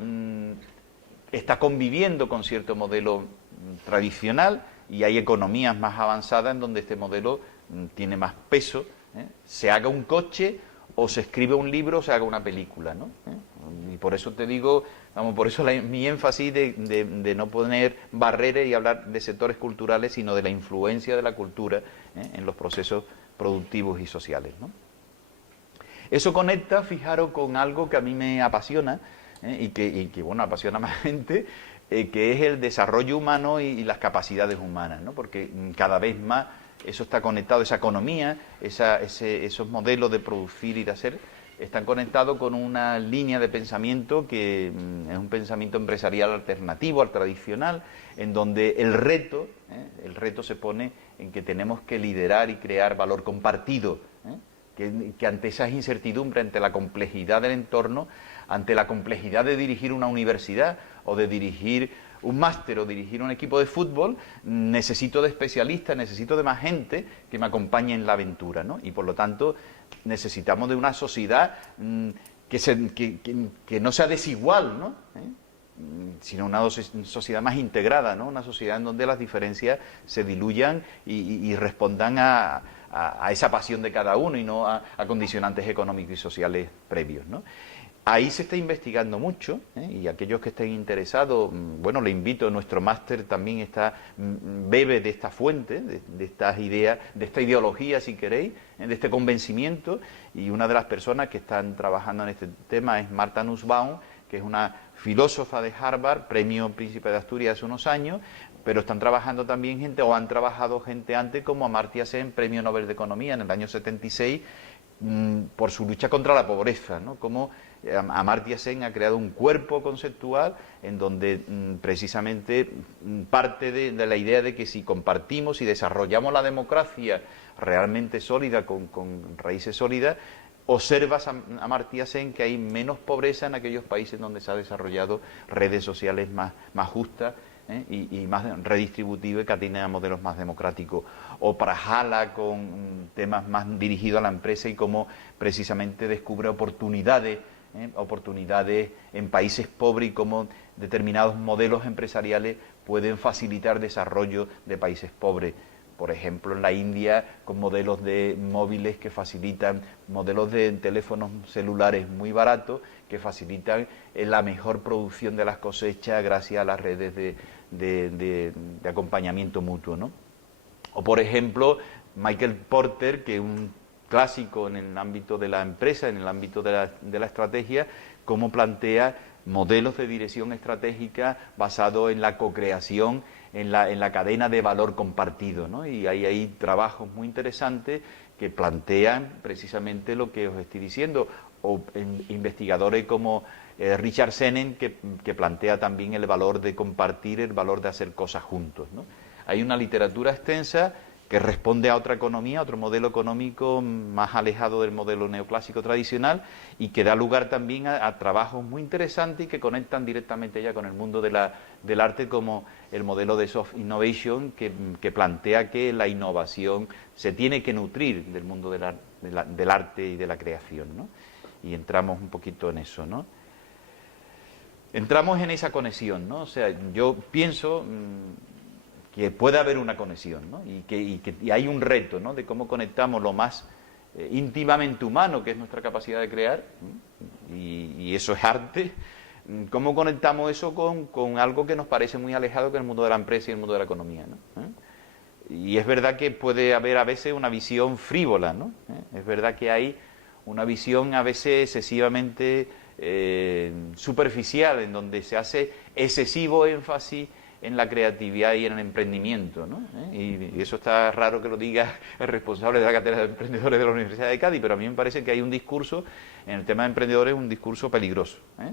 está conviviendo con cierto modelo tradicional y hay economías más avanzadas en donde este modelo tiene más peso. Se haga un coche o se escribe un libro o se haga una película, ¿no? Y por eso te digo, por eso mi énfasis de no poner barreras y hablar de sectores culturales, sino de la influencia de la cultura en los procesos productivos y sociales, ¿no? Eso conecta, fijaros, con algo que a mí me apasiona y que bueno, apasiona a más gente, que es el desarrollo humano y las capacidades humanas, ¿no? Porque cada vez más eso está conectado, esa economía, esos modelos de producir y de hacer, están conectados con una línea de pensamiento que es un pensamiento empresarial alternativo al tradicional, en donde el reto se pone en que tenemos que liderar y crear valor compartido, que ante esas incertidumbres, ante la complejidad del entorno, ante la complejidad de dirigir una universidad o de dirigir un máster o dirigir un equipo de fútbol, necesito de especialistas, necesito de más gente que me acompañe en la aventura, ¿no? Y por lo tanto necesitamos de una sociedad que no sea desigual, ¿no? Sino una sociedad más integrada, ¿no? Una sociedad en donde las diferencias se diluyan y respondan a esa pasión de cada uno y no a condicionantes económicos y sociales previos, ¿no? Ahí se está investigando mucho, y aquellos que estén interesados, bueno, le invito, nuestro máster también bebe de esta fuente, de estas ideas, de esta ideología, si queréis, de este convencimiento, y una de las personas que están trabajando en este tema es Martha Nussbaum, que es una filósofa de Harvard, premio Príncipe de Asturias hace unos años, pero están trabajando también gente, o han trabajado gente antes, como Amartya Sen, premio Nobel de Economía en el año 76, por su lucha contra la pobreza, ¿no? Como Amartya Sen ha creado un cuerpo conceptual en donde precisamente parte de la idea de que si compartimos y desarrollamos la democracia realmente sólida, con raíces sólidas, observas Amartya Sen que hay menos pobreza en aquellos países donde se han desarrollado redes sociales más justas, y más redistributivo, y Catena a modelos más democráticos. O Prajalá con temas más dirigidos a la empresa y cómo precisamente descubre oportunidades en países pobres y cómo determinados modelos empresariales pueden facilitar desarrollo de países pobres. Por ejemplo, en la India, con modelos de móviles que facilitan, modelos de teléfonos celulares muy baratos, que facilitan la mejor producción de las cosechas gracias a las redes de acompañamiento mutuo, ¿no? O, por ejemplo, Michael Porter, que es un clásico en el ámbito de la empresa, en el ámbito de la estrategia, cómo plantea modelos de dirección estratégica basados en la cocreación, en la cadena de valor compartido, ¿no? Y hay trabajos muy interesantes que plantean precisamente lo que os estoy diciendo, o investigadores como Richard Sennett, que plantea también el valor de compartir, el valor de hacer cosas juntos, ¿no? Hay una literatura extensa que responde a otra economía, a otro modelo económico más alejado del modelo neoclásico tradicional, y que da lugar también a trabajos muy interesantes y que conectan directamente ya con el mundo del arte, como el modelo de soft innovation, que plantea que la innovación se tiene que nutrir del mundo del arte y de la creación, ¿no? Y entramos un poquito en eso, ¿no? Entramos en esa conexión, ¿no? O sea, yo pienso que puede haber una conexión, ¿no? Y hay un reto, ¿no?, de cómo conectamos lo más íntimamente humano, que es nuestra capacidad de crear, y eso es arte. ¿Cómo conectamos eso con algo que nos parece muy alejado, que es el mundo de la empresa y el mundo de la economía, ¿no? Y es verdad que puede haber a veces una visión frívola, ¿no? Es verdad que hay una visión a veces excesivamente superficial, en donde se hace excesivo énfasis en la creatividad y en el emprendimiento, ¿no? Y eso está raro que lo diga el responsable de la cátedra de emprendedores de la Universidad de Cádiz, pero a mí me parece que hay un discurso en el tema de emprendedores, un discurso peligroso, ¿eh?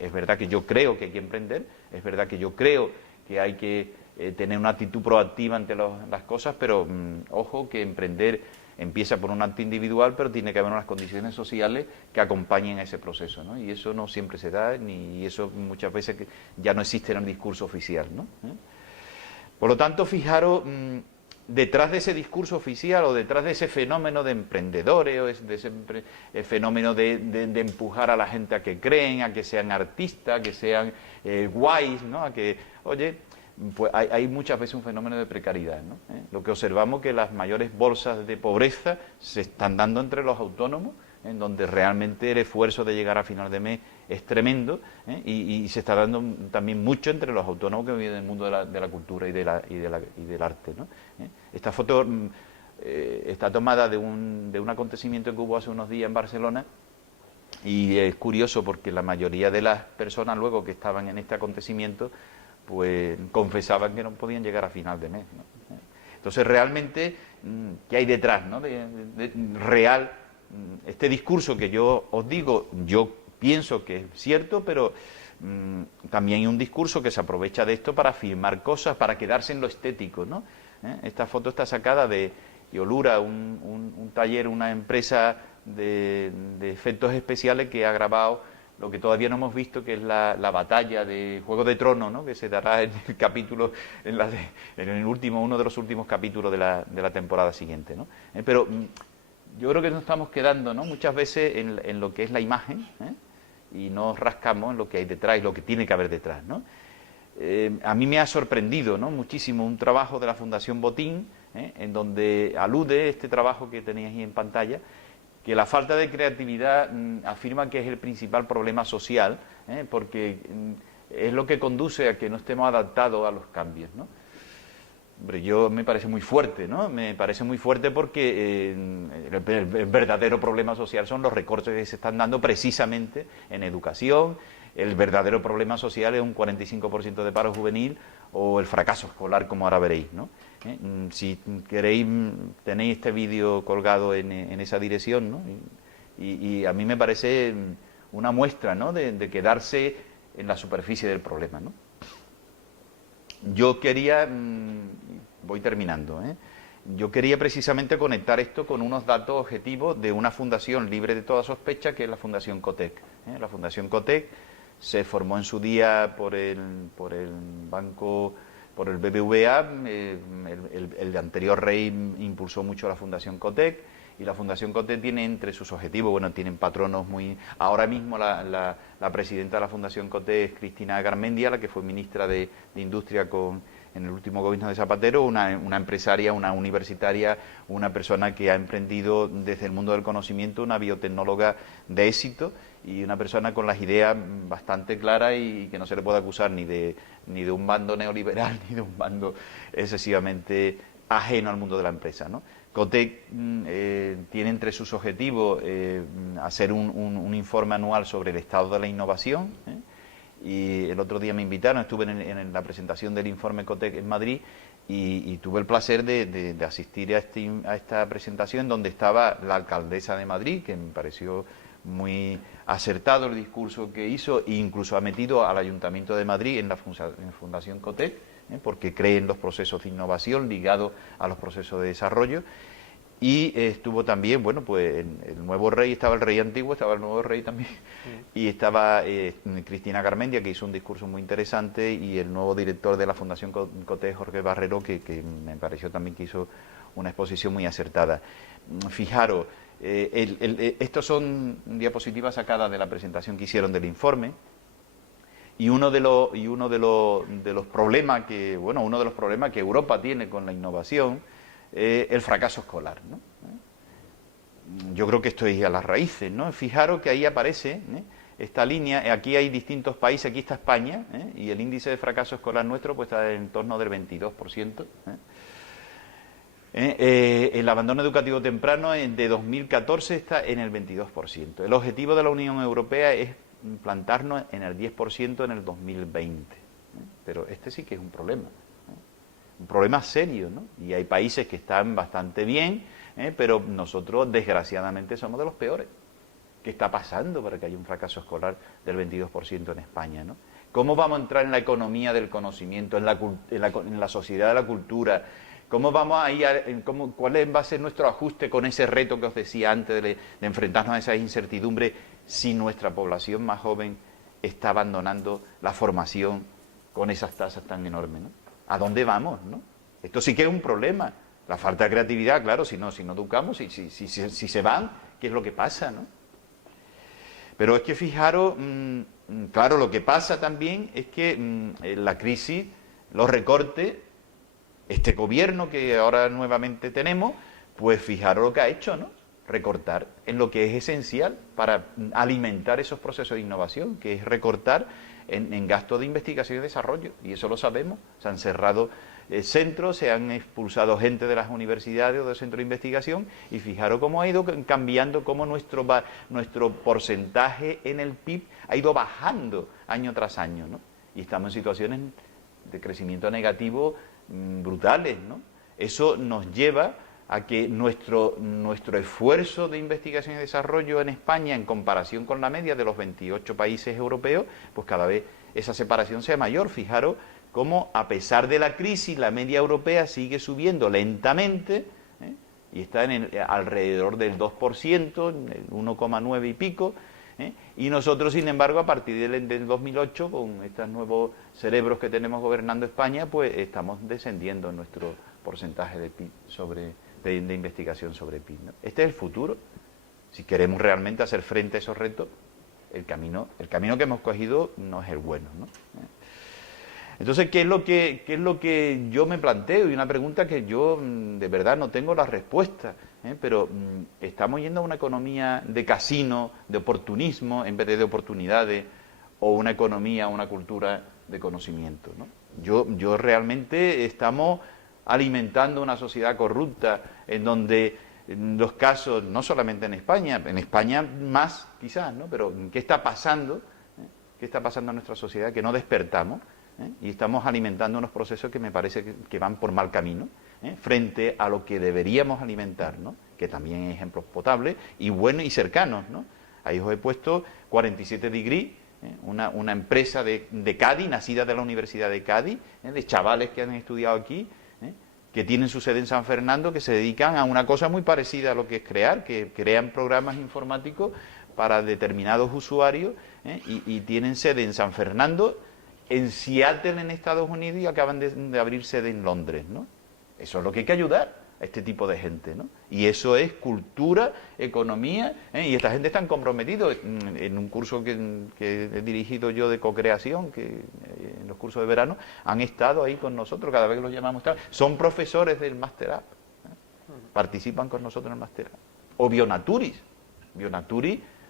Es verdad que yo creo que hay que emprender, es verdad que yo creo que hay que tener una actitud proactiva ante las cosas, pero ojo, que emprender empieza por un acto individual, pero tiene que haber unas condiciones sociales que acompañen ese proceso, ¿no? Y eso no siempre se da, y eso muchas veces ya no existe en el discurso oficial, ¿no? Por lo tanto, fijaros, detrás de ese discurso oficial, o detrás de ese fenómeno de emprendedores, o de ese fenómeno de empujar a la gente a que creen, a que sean artistas, a que sean guays, ¿no?, a que, oye, pues hay muchas veces un fenómeno de precariedad, ¿no? Lo que observamos es que las mayores bolsas de pobreza se están dando entre los autónomos, en donde realmente el esfuerzo de llegar a final de mes es tremendo, y se está dando también mucho entre los autónomos que viven en el mundo de la cultura y del arte, ¿no? Esta foto está tomada de un acontecimiento que hubo hace unos días en Barcelona, y es curioso porque la mayoría de las personas luego que estaban en este acontecimiento pues confesaban que no podían llegar a final de mes, ¿no? Entonces, realmente, ¿qué hay detrás, ¿no?, de real? Este discurso que yo os digo, yo pienso que es cierto, pero también hay un discurso que se aprovecha de esto para afirmar cosas, para quedarse en lo estético, ¿no? Esta foto está sacada de Iolura, un taller, una empresa de efectos especiales que ha grabado lo que todavía no hemos visto, que es la batalla de Juego de Tronos, ¿no?, que se dará en el capítulo, uno de los últimos capítulos de la temporada siguiente, ¿no? Pero yo creo que nos estamos quedando, ¿no?, muchas veces en lo que es la imagen, y nos rascamos en lo que hay detrás y lo que tiene que haber detrás, ¿no? A mí me ha sorprendido, ¿no?, muchísimo un trabajo de la Fundación Botín, en donde alude este trabajo que tenéis ahí en pantalla, que la falta de creatividad afirma que es el principal problema social, porque es lo que conduce a que no estemos adaptados a los cambios, ¿no? Hombre, me parece muy fuerte, ¿no? Me parece muy fuerte porque el verdadero problema social son los recortes que se están dando precisamente en educación. El verdadero problema social es un 45% de paro juvenil, o el fracaso escolar, como ahora veréis, ¿no? Si queréis, tenéis este vídeo colgado en esa dirección, ¿no? Y a mí me parece una muestra, ¿no?, de quedarse en la superficie del problema, ¿no? Yo quería, voy terminando, yo quería precisamente conectar esto con unos datos objetivos de una fundación libre de toda sospecha, que es la Fundación Cotec. La Fundación Cotec se formó en su día por el banco, por el BBVA, el anterior rey impulsó mucho la Fundación Cotec, y la Fundación Cotec tiene entre sus objetivos, bueno, tienen patronos muy... Ahora mismo la presidenta de la Fundación Cotec es Cristina Garmendia, la que fue ministra de Industria en el último gobierno de Zapatero, una empresaria, una universitaria, una persona que ha emprendido desde el mundo del conocimiento, una biotecnóloga de éxito y una persona con las ideas bastante claras y que no se le puede acusar ni de un bando neoliberal ni de un bando excesivamente ajeno al mundo de la empresa, ¿no? Cotec tiene entre sus objetivos hacer un informe anual sobre el estado de la innovación, y el otro día me invitaron, estuve en la presentación del informe Cotec en Madrid y tuve el placer de asistir a esta presentación donde estaba la alcaldesa de Madrid, que me pareció muy acertado el discurso que hizo, e incluso ha metido al Ayuntamiento de Madrid en la Fundación Cotec, porque cree en los procesos de innovación ligados a los procesos de desarrollo. Y estuvo también, bueno, pues el nuevo rey, estaba el rey antiguo, estaba el nuevo rey también, y estaba Cristina Garmendia, que hizo un discurso muy interesante, y el nuevo director de la Fundación Cotec, Jorge Barrero, que me pareció también que hizo una exposición muy acertada. Fijaros, estos son diapositivas sacadas de la presentación que hicieron del informe, y uno de los problemas que Europa tiene con la innovación, el fracaso escolar, ¿no? Yo creo que esto es a las raíces, ¿no? Fijaros que ahí aparece esta línea, aquí hay distintos países, aquí está España, y el índice de fracaso escolar nuestro pues está en torno del 22%. El abandono educativo temprano de 2014 está en el 22%. El objetivo de la Unión Europea es plantarnos en el 10% en el 2020. Pero este sí que es un problema serio, ¿no? Y hay países que están bastante bien, pero nosotros desgraciadamente somos de los peores. ¿Qué está pasando para que haya un fracaso escolar del 22% en España, ¿no? ¿Cómo vamos a entrar en la economía del conocimiento, en la sociedad de la cultura? ¿Cómo vamos a ir cuál va a ser nuestro ajuste con ese reto que os decía antes de enfrentarnos a esas incertidumbres si nuestra población más joven está abandonando la formación con esas tasas tan enormes, ¿no? ¿A dónde vamos, no? Esto sí que es un problema. La falta de creatividad, claro, si no educamos, si se van, ¿qué es lo que pasa, no? Pero es que fijaros, claro, lo que pasa también es que la crisis, los recortes, este gobierno que ahora nuevamente tenemos, pues fijaros lo que ha hecho, ¿no? Recortar en lo que es esencial para alimentar esos procesos de innovación, que es recortar en gastos de investigación y desarrollo, y eso lo sabemos. Se han cerrado centros, se han expulsado gente de las universidades o de centros de investigación, y fijaros cómo ha ido cambiando, cómo nuestro porcentaje en el PIB ha ido bajando año tras año, ¿no? Y estamos en situaciones de crecimiento negativo brutales, ¿no? Eso nos lleva a que nuestro esfuerzo de investigación y desarrollo en España, en comparación con la media de los 28 países europeos, pues cada vez esa separación sea mayor. Fijaros cómo, a pesar de la crisis, la media europea sigue subiendo lentamente, y está alrededor del 2%, el 1,9 y pico, y nosotros, sin embargo, a partir del 2008, con estos nuevos cerebros que tenemos gobernando España, pues estamos descendiendo en nuestro porcentaje de PIB de investigación sobre PIB, ¿no? Este es el futuro. Si queremos realmente hacer frente a esos retos, el camino que hemos cogido no es el bueno, ¿no? Entonces, ¿qué es lo que yo me planteo? Y una pregunta que yo de verdad no tengo la respuesta, pero ¿estamos yendo a una economía de casino, de oportunismo, en vez de oportunidades, o una economía, una cultura de conocimiento, ¿no? Yo realmente estamos alimentando una sociedad corrupta en donde los casos, no solamente en España más quizás, ¿no? Pero ¿qué está pasando? ¿Qué está pasando en nuestra sociedad? Que no despertamos, y estamos alimentando unos procesos que me parece que van por mal camino, frente a lo que deberíamos alimentar, ¿no? Que también hay ejemplos potables y buenos y cercanos, ¿no? Ahí os he puesto 47 Degree, una empresa de Cádiz, nacida de la Universidad de Cádiz, de chavales que han estudiado aquí, que tienen su sede en San Fernando, que se dedican a una cosa muy parecida a lo que es crear, que crean programas informáticos para determinados usuarios, y tienen sede en San Fernando, en Seattle en Estados Unidos, y acaban de abrir sede en Londres, ¿no? Eso es lo que hay que ayudar a este tipo de gente, ¿no? Y eso es cultura, economía, y esta gente están comprometidos. En un curso que he dirigido yo de co-creación, que en los cursos de verano, han estado ahí con nosotros, cada vez que los llamamos, son profesores del Master Up, participan con nosotros en el Master Up. O Bionaturis,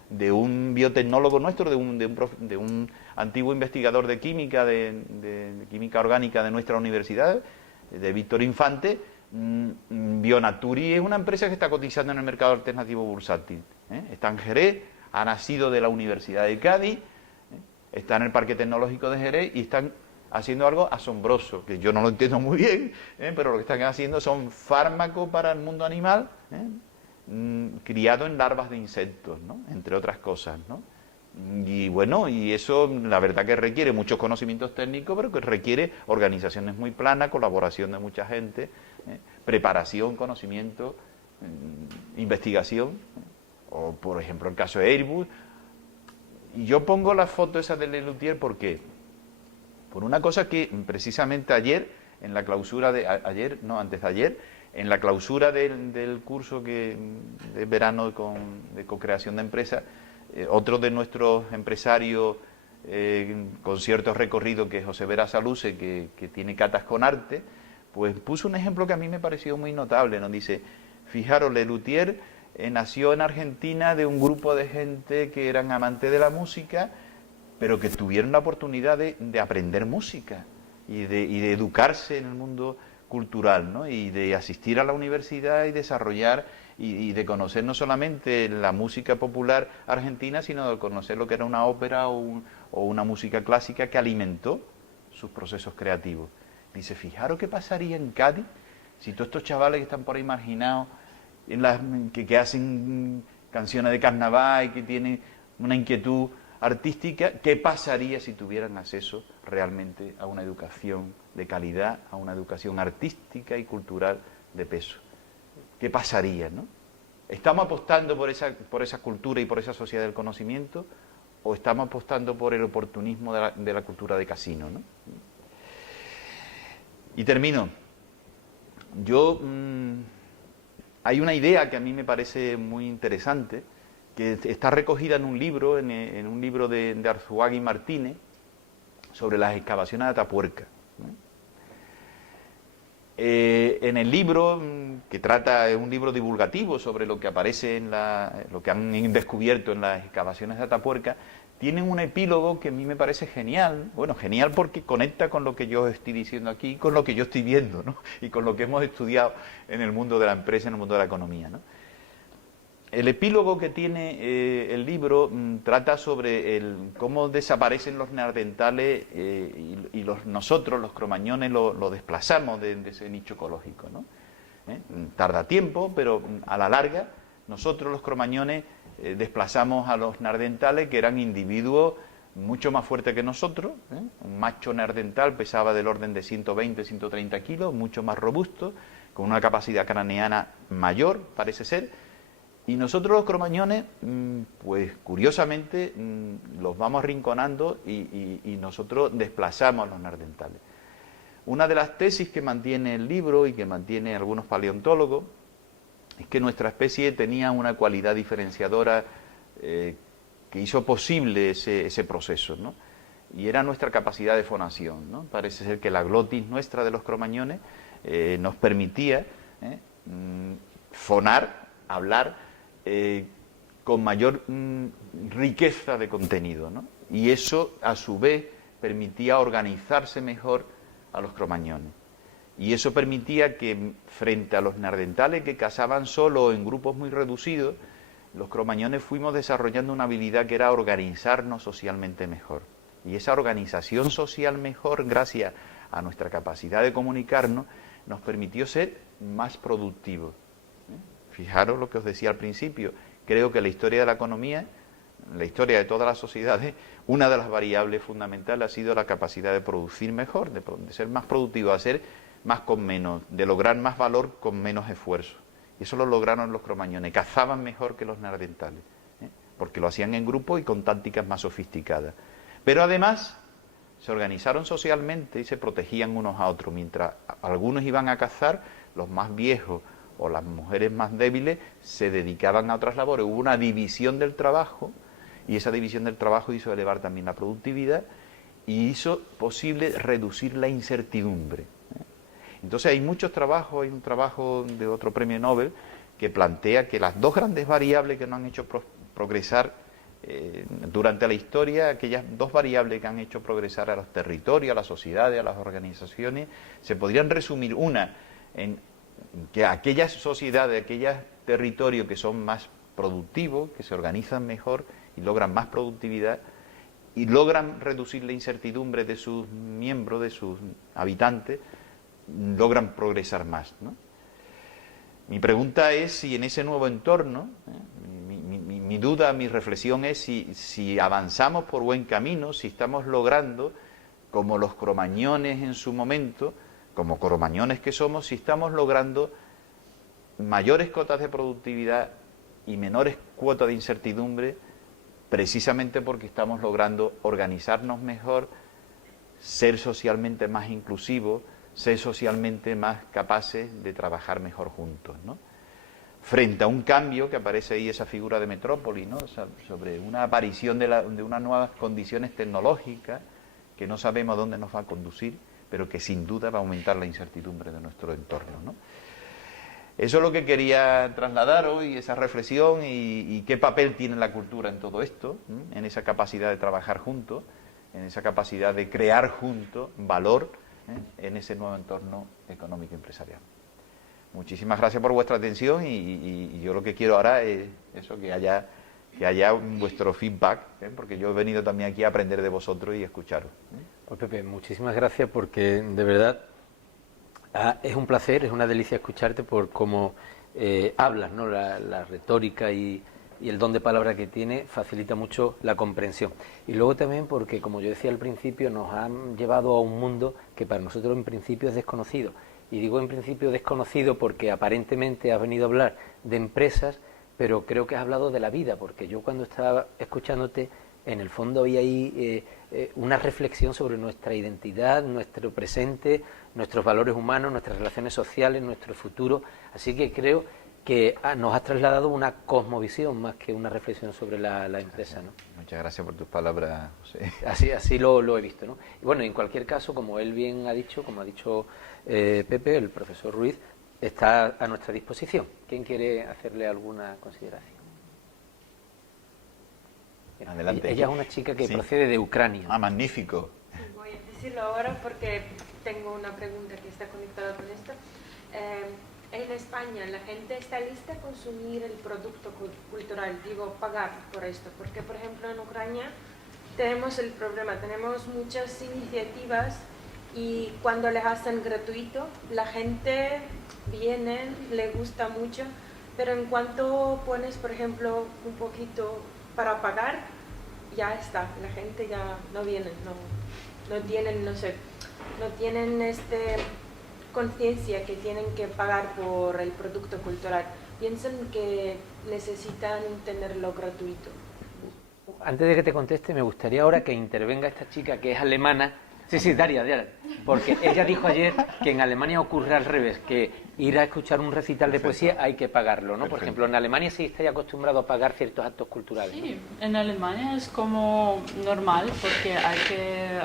de un biotecnólogo nuestro, de un antiguo investigador de química, de química orgánica de nuestra universidad, de Víctor Infante. Bionaturi es una empresa que está cotizando en el mercado alternativo bursátil. Está en Jerez, ha nacido de la Universidad de Cádiz, está en el Parque Tecnológico de Jerez y están haciendo algo asombroso, que yo no lo entiendo muy bien, pero lo que están haciendo son fármacos para el mundo animal, criado en larvas de insectos, ¿no? Entre otras cosas, ¿no? Y bueno, y eso la verdad que requiere muchos conocimientos técnicos, pero que requiere organizaciones muy planas, colaboración de mucha gente, preparación, conocimiento, investigación, o por ejemplo el caso de Airbus. Y yo pongo la foto esa de Lelutier, ¿por qué? Por una cosa que precisamente ayer, en la clausura de antes de ayer, en la clausura del curso de verano de co-creación de empresas, otro de nuestros empresarios con cierto recorrido, que es José Vera Saluce, que tiene catas con arte, pues puso un ejemplo que a mí me pareció muy notable, ¿no? Dice, fijaros, Lelutier nació en Argentina de un grupo de gente que eran amantes de la música, pero que tuvieron la oportunidad de aprender música y de educarse en el mundo cultural, ¿no? Y de asistir a la universidad y desarrollar y de conocer no solamente la música popular argentina, sino de conocer lo que era una ópera o una música clásica que alimentó sus procesos creativos. Dice, fijaros qué pasaría en Cádiz si todos estos chavales que están por ahí marginados, que hacen canciones de carnaval y que tienen una inquietud artística, ¿qué pasaría si tuvieran acceso realmente a una educación de calidad, a una educación artística y cultural de peso? ¿Qué pasaría, no? ¿Estamos apostando por esa cultura y por esa sociedad del conocimiento, o estamos apostando por el oportunismo de la cultura de casino, ¿no? Y termino. Hay una idea que a mí me parece muy interesante, que está recogida en un libro, en un libro de Arzuaga y Martínez, sobre las excavaciones de Atapuerca. En el libro, que es un libro divulgativo sobre lo que aparece lo que han descubierto en las excavaciones de Atapuerca, tienen un epílogo que a mí me parece genial. Bueno, genial porque conecta con lo que yo estoy diciendo aquí, con lo que yo estoy viendo, ¿no? Y con lo que hemos estudiado en el mundo de la empresa, en el mundo de la economía, ¿no? El epílogo que tiene el libro trata sobre cómo desaparecen los neandertales y nosotros, los cromañones, lo desplazamos de ese nicho ecológico, ¿no? Tarda tiempo, pero a la larga nosotros, los cromañones, desplazamos a los neandertales, que eran individuos mucho más fuertes que nosotros. Un macho neandertal pesaba del orden de 120, 130 kilos, mucho más robusto, con una capacidad craneana mayor, parece ser. Y nosotros los cromañones, pues curiosamente, los vamos arrinconando y nosotros desplazamos a los neandertales. Una de las tesis que mantiene el libro y que mantiene algunos paleontólogos es que nuestra especie tenía una cualidad diferenciadora que hizo posible ese proceso, ¿no? Y era nuestra capacidad de fonación, ¿no? Parece ser que la glotis nuestra de los cromañones nos permitía fonar, hablar, con mayor riqueza de contenido, ¿no? Y eso, a su vez, permitía organizarse mejor a los cromañones. Y eso permitía que, frente a los neandertales que cazaban solo en grupos muy reducidos, los cromañones fuimos desarrollando una habilidad que era organizarnos socialmente mejor. Y esa organización social mejor, gracias a nuestra capacidad de comunicarnos, nos permitió ser más productivos. Fijaros lo que os decía al principio, creo que la historia de la economía, la historia de todas las sociedades, una de las variables fundamentales ha sido la capacidad de producir mejor, de ser más productivo, de hacer más con menos, de lograr más valor con menos esfuerzo. Y eso lo lograron los cromañones, cazaban mejor que los neandertales, porque lo hacían en grupo y con tácticas más sofisticadas. Pero además se organizaron socialmente y se protegían unos a otros. Mientras algunos iban a cazar, los más viejos o las mujeres más débiles se dedicaban a otras labores. Hubo una división del trabajo, y esa división del trabajo hizo elevar también la productividad y hizo posible reducir la incertidumbre. Entonces hay muchos trabajos, hay un trabajo de otro premio Nobel que plantea que las dos grandes variables que nos han hecho progresar durante la historia, aquellas dos variables que han hecho progresar a los territorios, a las sociedades, a las organizaciones, se podrían resumir una en que aquellas sociedades, aquellos territorios que son más productivos, que se organizan mejor y logran más productividad y logran reducir la incertidumbre de sus miembros, de sus habitantes, logran progresar más, ¿no? Mi pregunta es si en ese nuevo entorno, mi duda, mi reflexión es si avanzamos por buen camino, si estamos logrando, como los cromañones en su momento, como cromañones que somos, si estamos logrando mayores cotas de productividad y menores cuotas de incertidumbre, precisamente porque estamos logrando organizarnos mejor, ser socialmente más inclusivos, ser socialmente más capaces de trabajar mejor juntos, ¿no? Frente a un cambio que aparece ahí, esa figura de metrópoli, ¿no? Sobre una aparición de unas nuevas condiciones tecnológicas que no sabemos a dónde nos va a conducir, pero que sin duda va a aumentar la incertidumbre de nuestro entorno, ¿no? Eso es lo que quería trasladar hoy, esa reflexión y qué papel tiene la cultura en todo esto, ¿no? En esa capacidad de trabajar juntos, en esa capacidad de crear juntos valor, en ese nuevo entorno económico empresarial. Muchísimas gracias por vuestra atención y yo lo que quiero ahora es eso, que haya vuestro feedback, porque yo he venido también aquí a aprender de vosotros y a escucharos. Pues Pepe, muchísimas gracias porque de verdad es un placer, es una delicia escucharte por cómo hablas, ¿no? La retórica y el don de palabra que tiene facilita mucho la comprensión. Y luego también porque, como yo decía al principio, nos han llevado a un mundo que para nosotros en principio es desconocido. Y digo en principio desconocido porque aparentemente has venido a hablar de empresas, pero creo que has hablado de la vida, porque yo cuando estaba escuchándote, en el fondo había ahí una reflexión sobre nuestra identidad, nuestro presente, nuestros valores humanos, nuestras relaciones sociales, nuestro futuro. Así que creo que nos has trasladado una cosmovisión más que una reflexión sobre la empresa, ¿no? Muchas gracias por tus palabras, José. Así lo he visto, ¿no? Y bueno, en cualquier caso, como él bien ha dicho, como ha dicho Pepe, el profesor Ruiz, está a nuestra disposición. ¿Quién quiere hacerle alguna consideración? Adelante. Ella es una chica que procede de Ucrania. Ah, magnífico. Sí, voy a decirlo ahora porque tengo una pregunta que está conectada con esto. En España, ¿la gente está lista a consumir el producto cultural? Digo, pagar por esto. Porque, por ejemplo, en Ucrania tenemos el problema, tenemos muchas iniciativas y cuando les hacen gratuito, la gente viene, le gusta mucho, pero en cuanto pones, por ejemplo, un poquito para pagar, ya está, la gente ya no viene, no tienen, no sé, no tienen conciencia que tienen que pagar por el producto cultural, piensan que necesitan tenerlo gratuito. Antes de que te conteste, me gustaría ahora que intervenga esta chica que es alemana. Sí, Daria, porque ella dijo ayer que en Alemania ocurre al revés, que ir a escuchar un recital de poesía hay que pagarlo, ¿no? Por ejemplo, en Alemania sí estáis acostumbrado a pagar ciertos actos culturales, ¿no? Sí, en Alemania es como normal porque hay que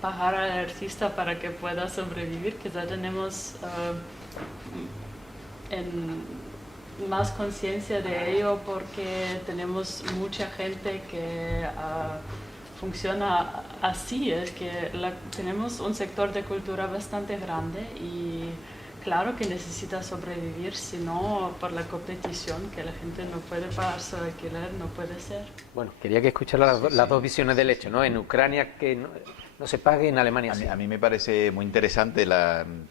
pagar al artista para que pueda sobrevivir. Quizá tenemos más conciencia de ello porque tenemos mucha gente que funciona así, es que tenemos un sector de cultura bastante grande y claro que necesita sobrevivir, si no por la competición, que la gente no puede pagar su alquiler, no puede ser. Bueno, quería que escuchara las dos visiones del hecho, ¿no? En Ucrania que no se pague, en Alemania sí. A mí me parece muy interesante,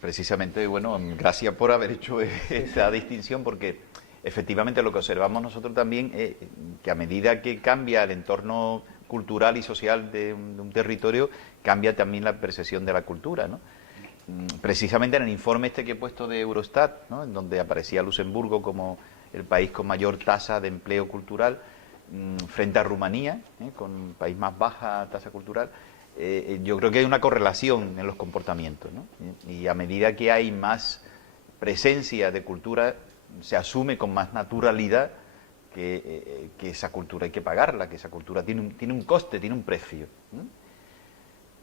precisamente, bueno, gracias por haber hecho esta distinción, porque efectivamente lo que observamos nosotros también es que a medida que cambia el entorno cultural y social de un territorio, cambia también la percepción de la cultura, ¿no? Precisamente en el informe que he puesto de Eurostat, ¿no? En donde aparecía Luxemburgo como el país con mayor tasa de empleo cultural, frente a Rumanía, con un país más baja tasa cultural, yo creo que hay una correlación en los comportamientos, ¿no? Y a medida que hay más presencia de cultura, se asume con más naturalidad que esa cultura hay que pagarla, que esa cultura tiene un coste, tiene un precio, ¿no?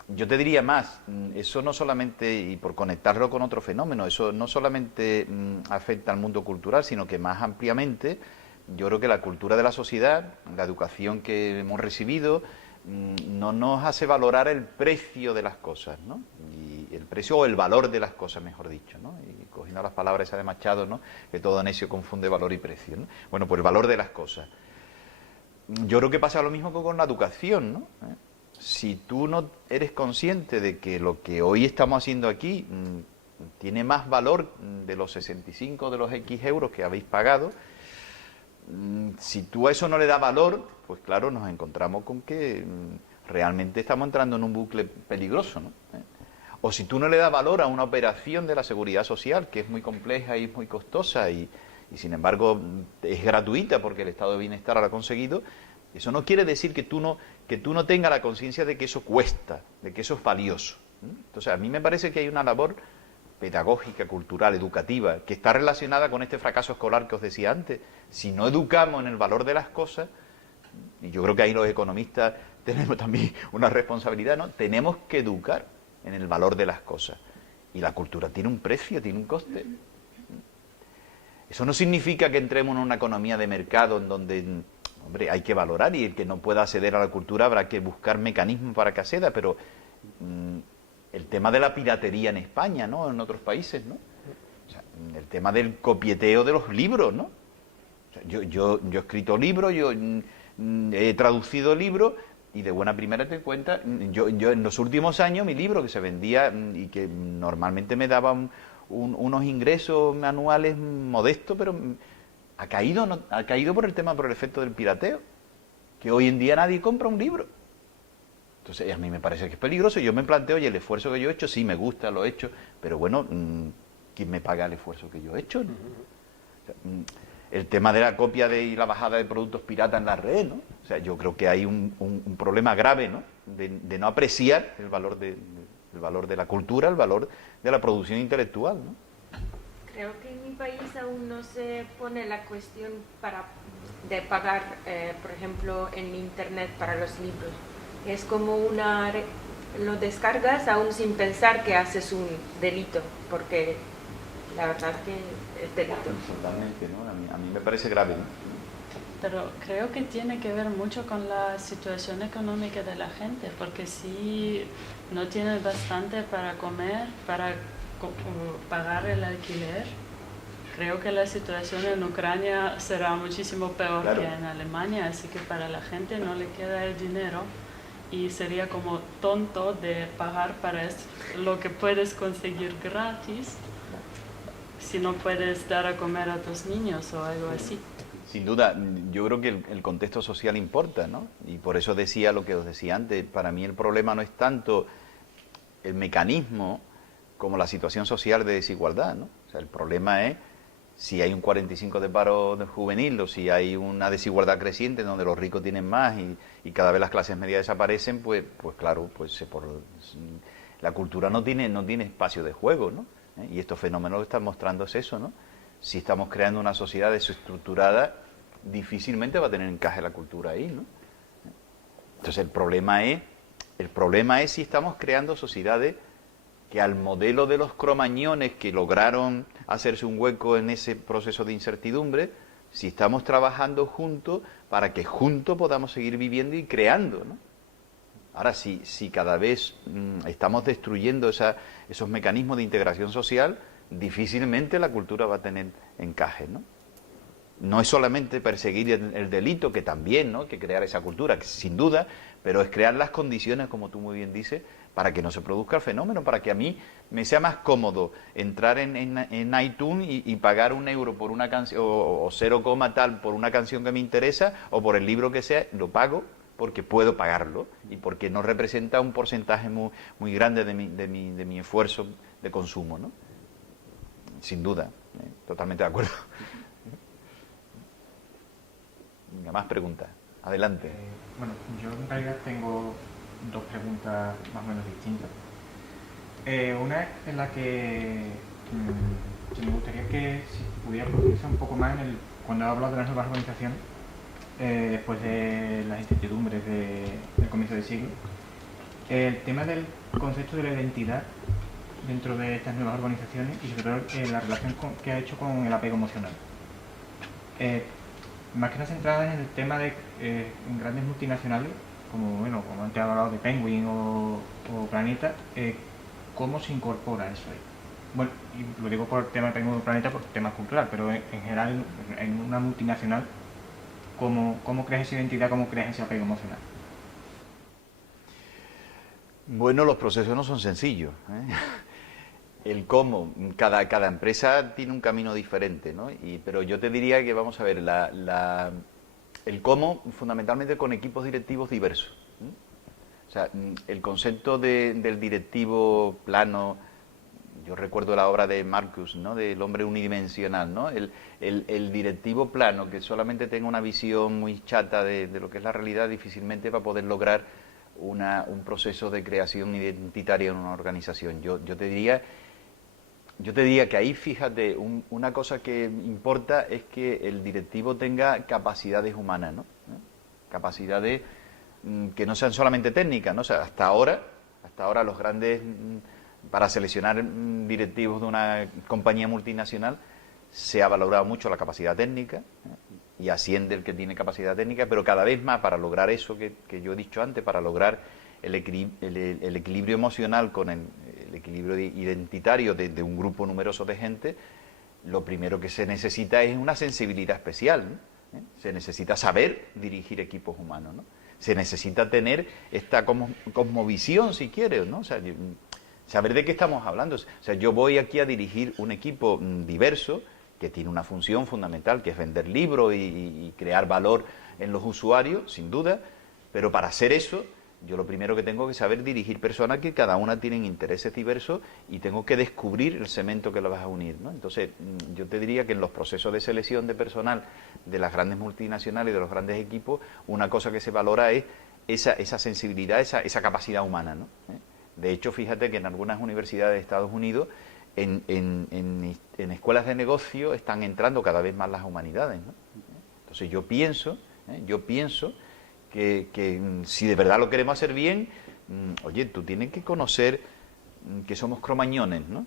Yo te diría más, eso no solamente, y por conectarlo con otro fenómeno, eso no solamente afecta al mundo cultural, sino que más ampliamente, yo creo que la cultura de la sociedad, la educación que hemos recibido, no nos hace valorar el precio de las cosas, ¿no? Y el precio o el valor de las cosas, mejor dicho, ¿no? Y cogiendo las palabras esas de Machado, ¿no? Que todo necio confunde valor y precio, ¿no? Bueno, pues el valor de las cosas. Yo creo que pasa lo mismo con la educación, ¿no? Si tú no eres consciente de que lo que hoy estamos haciendo aquí tiene más valor de los 65 de los X euros que habéis pagado, si tú a eso no le das valor, pues claro, nos encontramos con que realmente estamos entrando en un bucle peligroso, ¿no? O si tú no le das valor a una operación de la seguridad social, que es muy compleja y muy costosa y sin embargo es gratuita porque el estado de bienestar lo ha conseguido, eso no quiere decir que tú no tengas la conciencia de que eso cuesta, de que eso es valioso. Entonces, a mí me parece que hay una labor pedagógica, cultural, educativa, que está relacionada con este fracaso escolar que os decía antes. Si no educamos en el valor de las cosas, y yo creo que ahí los economistas tenemos también una responsabilidad, ¿no? Tenemos que educar en el valor de las cosas. Y la cultura tiene un precio, tiene un coste. Eso no significa que entremos en una economía de mercado en donde, hombre, hay que valorar, y el que no pueda acceder a la cultura habrá que buscar mecanismos para que acceda, pero el tema de la piratería en España, ¿no? En otros países, ¿no? O sea, el tema del copieteo de los libros, ¿no? O sea, yo he escrito libros, yo he traducido libros, y de buena primera te cuenta, yo en los últimos años mi libro que se vendía y que normalmente me daba unos ingresos anuales modestos, pero ha caído por el efecto del pirateo, que hoy en día nadie compra un libro. Entonces a mí me parece que es peligroso. Yo me planteo, oye, el esfuerzo que yo he hecho, sí me gusta, lo he hecho, pero bueno, ¿quién me paga el esfuerzo que yo he hecho, ¿no? O sea, el tema de la copia y la bajada de productos piratas en la red, ¿no? O sea, yo creo que hay un problema grave, ¿no? De no apreciar el valor de la cultura, el valor de la producción intelectual, ¿no? Creo que en mi país aún no se pone la cuestión de pagar, por ejemplo, en internet para los libros. Es como lo descargas aún sin pensar que haces un delito, porque la verdad es que es delito. Totalmente, ¿no? A mí me parece grave, ¿no? Pero creo que tiene que ver mucho con la situación económica de la gente, porque si no tienes bastante para comer, para pagar el alquiler, creo que la situación en Ucrania será muchísimo peor que en Alemania, así que para la gente no le queda el dinero y sería como tonto de pagar para lo que puedes conseguir gratis si no puedes dar a comer a tus niños o algo así. Sin duda, yo creo que el contexto social importa, ¿no? Y por eso decía lo que os decía antes, para mí el problema no es tanto el mecanismo como la situación social de desigualdad, ¿no? O sea, el problema es si hay un 45 de paro juvenil o si hay una desigualdad creciente donde los ricos tienen más y cada vez las clases medias desaparecen, pues claro, pues la cultura no tiene espacio de juego, ¿no? Y estos fenómenos lo que están mostrando es eso, ¿no? Si estamos creando una sociedad desestructurada, difícilmente va a tener encaje la cultura ahí, ¿no? Entonces el problema es si estamos creando sociedades que al modelo de los cromañones que lograron hacerse un hueco en ese proceso de incertidumbre, si estamos trabajando juntos para que juntos podamos seguir viviendo y creando, ¿no? Ahora, si cada vez estamos destruyendo esos mecanismos de integración social, difícilmente la cultura va a tener encaje, ¿no? No es solamente perseguir el delito, que también, ¿no? Que crear esa cultura, que sin duda, pero es crear las condiciones, como tú muy bien dices, para que no se produzca el fenómeno, para que a mí me sea más cómodo entrar en iTunes y pagar €1 por una canción, o 0, tal por una canción que me interesa, o por el libro que sea, lo pago porque puedo pagarlo y porque no representa un porcentaje muy grande de mi esfuerzo de consumo, ¿no? Sin duda, totalmente de acuerdo. Venga, más preguntas. Adelante. Bueno, yo en realidad tengo dos preguntas más o menos distintas. Una es la que me gustaría que si pudiera profundizar un poco más cuando hablo de las nuevas organizaciones, después de las incertidumbres del comienzo del siglo, el tema del concepto de la identidad dentro de estas nuevas organizaciones y sobre todo la relación que ha hecho con el apego emocional. Más que nada centrada en el tema de en grandes multinacionales, como antes he hablado de Penguin o Planeta, ¿cómo se incorpora eso ahí? Bueno, y lo digo por el tema de Penguin o Planeta por tema cultural, pero en general en una multinacional, ¿cómo creas esa identidad, cómo creas ese apego emocional? Bueno, los procesos no son sencillos, ¿eh? El cómo, cada empresa tiene un camino diferente, ¿no? Pero yo te diría que, vamos a ver, el cómo fundamentalmente con equipos directivos diversos, ¿eh? O sea, el concepto del directivo plano, yo recuerdo la obra de Marcus, ¿no? Del hombre unidimensional, ¿no? El directivo plano, que solamente tenga una visión muy chata de lo que es la realidad, difícilmente va a poder lograr un proceso de creación identitaria en una organización. Yo te diría que ahí, fíjate, una cosa que importa es que el directivo tenga capacidades humanas, ¿no? Capacidades que no sean solamente técnicas, ¿no? O sea, hasta ahora los grandes, para seleccionar directivos de una compañía multinacional, se ha valorado mucho la capacidad técnica, y asciende el que tiene capacidad técnica, pero cada vez más para lograr eso que yo he dicho antes, para lograr el equilibrio emocional con el equilibrio identitario de un grupo numeroso de gente, lo primero que se necesita es una sensibilidad especial, ¿no? Se necesita saber dirigir equipos humanos, ¿no? Se necesita tener esta cosmovisión, si quieres, ¿no? O sea, saber de qué estamos hablando. O sea, yo voy aquí a dirigir un equipo diverso que tiene una función fundamental, que es vender libros y crear valor en los usuarios, sin duda, pero para hacer eso, yo lo primero que tengo que saber dirigir personas que cada una tienen intereses diversos y tengo que descubrir el cemento que lo vas a unir, ¿no? Entonces, yo te diría que en los procesos de selección de personal de las grandes multinacionales y de los grandes equipos, una cosa que se valora es esa sensibilidad, esa capacidad humana, ¿no? De hecho, fíjate que en algunas universidades de Estados Unidos, en escuelas de negocio están entrando cada vez más las humanidades, ¿no? Entonces yo pienso que si de verdad lo queremos hacer bien, oye, tú tienes que conocer que somos cromañones, ¿no?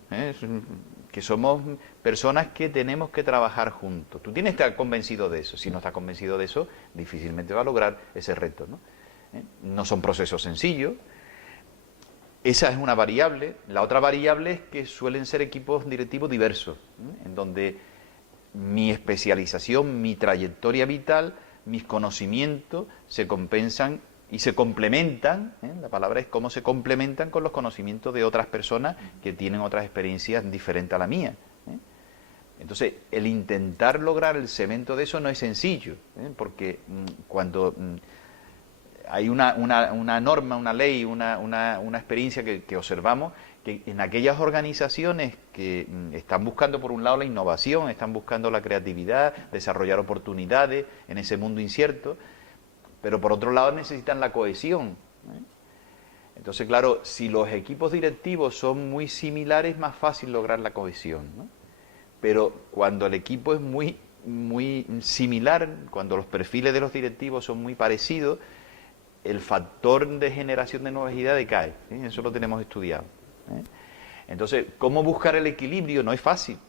Que somos personas que tenemos que trabajar juntos. Tú tienes que estar convencido de eso. Si no estás convencido de eso, difícilmente va a lograr ese reto, ¿no? No son procesos sencillos. Esa es una variable. La otra variable es que suelen ser equipos directivos diversos, ¿eh? En donde mi especialización, mi trayectoria vital, mis conocimientos se compensan y se complementan, ¿eh? La palabra es cómo se complementan con los conocimientos de otras personas que tienen otras experiencias diferentes a la mía, ¿eh? Entonces, el intentar lograr el cemento de eso no es sencillo, ¿eh? Porque cuando hay una norma, una ley, una experiencia que observamos, que en aquellas organizaciones que están buscando por un lado la innovación, están buscando la creatividad, desarrollar oportunidades en ese mundo incierto, pero por otro lado necesitan la cohesión, ¿eh? Entonces, claro, si los equipos directivos son muy similares, es más fácil lograr la cohesión, ¿no? Pero cuando el equipo es muy similar, cuando los perfiles de los directivos son muy parecidos, el factor de generación de nuevas ideas decae, ¿eh? Eso lo tenemos estudiado, ¿eh? Entonces, ¿cómo buscar el equilibrio? No es fácil,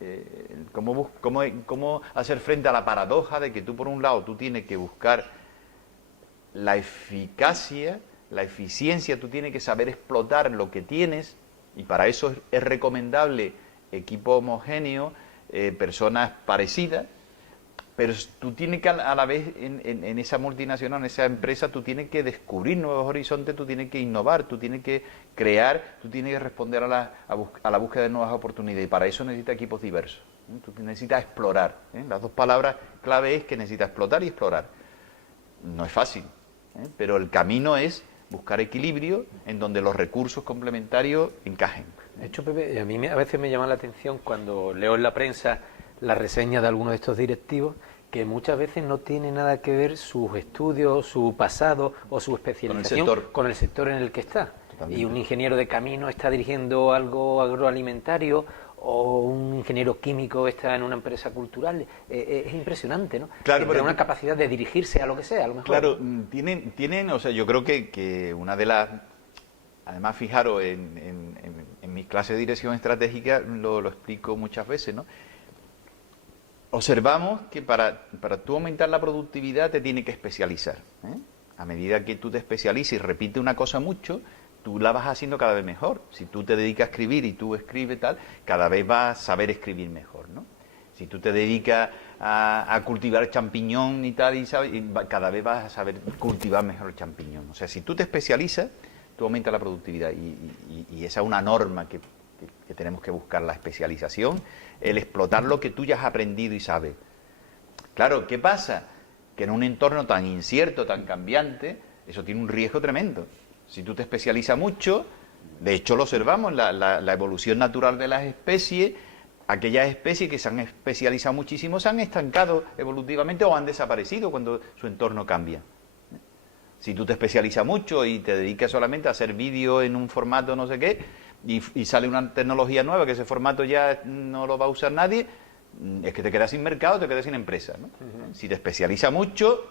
¿eh? ¿Cómo hacer frente a la paradoja de que tú, por un lado, tú tienes que buscar la eficacia, la eficiencia, tú tienes que saber explotar lo que tienes, y para eso es recomendable equipo homogéneo, personas parecidas, pero tú tienes que a la vez en esa multinacional, en esa empresa, tú tienes que descubrir nuevos horizontes, tú tienes que innovar, tú tienes que crear, tú tienes que responder a la búsqueda de nuevas oportunidades, y para eso necesitas equipos diversos, ¿eh? Tú necesitas explorar, ¿eh? Las dos palabras clave es que necesitas explotar y explorar. No es fácil, ¿eh? Pero el camino es buscar equilibrio en donde los recursos complementarios encajen. De hecho, Pepe, a mí a veces me llama la atención cuando leo en la prensa la reseña de algunos de estos directivos, que muchas veces no tiene nada que ver sus estudios, su pasado o su especialización con el sector en el que está. Totalmente. Y un ingeniero de camino está dirigiendo algo agroalimentario, o un ingeniero químico está en una empresa cultural. Es impresionante, ¿no? Claro, pero una capacidad de dirigirse a lo que sea, a lo mejor. Claro, tienen, o sea, yo creo que una de las... Además, fijaros, en mis clases de dirección estratégica lo explico muchas veces, ¿no? Observamos que para tú aumentar la productividad te tiene que especializar, ¿eh? A medida que tú te especializas y repites una cosa mucho, tú la vas haciendo cada vez mejor. Si tú te dedicas a escribir y tú escribes tal, cada vez vas a saber escribir mejor, ¿no? Si tú te dedicas a cultivar champiñón y tal, cada vez vas a saber cultivar mejor el champiñón. O sea, si tú te especializas, tú aumentas la productividad. Y esa es una norma que tenemos que buscar, la especialización, el explotar lo que tú ya has aprendido y sabes. Claro, ¿qué pasa? Que en un entorno tan incierto, tan cambiante, eso tiene un riesgo tremendo. Si tú te especializas mucho, de hecho lo observamos, la evolución natural de las especies, aquellas especies que se han especializado muchísimo se han estancado evolutivamente o han desaparecido cuando su entorno cambia. Si tú te especializas mucho y te dedicas solamente a hacer vídeos en un formato no sé qué, y sale una tecnología nueva que ese formato ya no lo va a usar nadie, es que te quedas sin mercado, te quedas sin empresa, ¿no? Si te especializas mucho,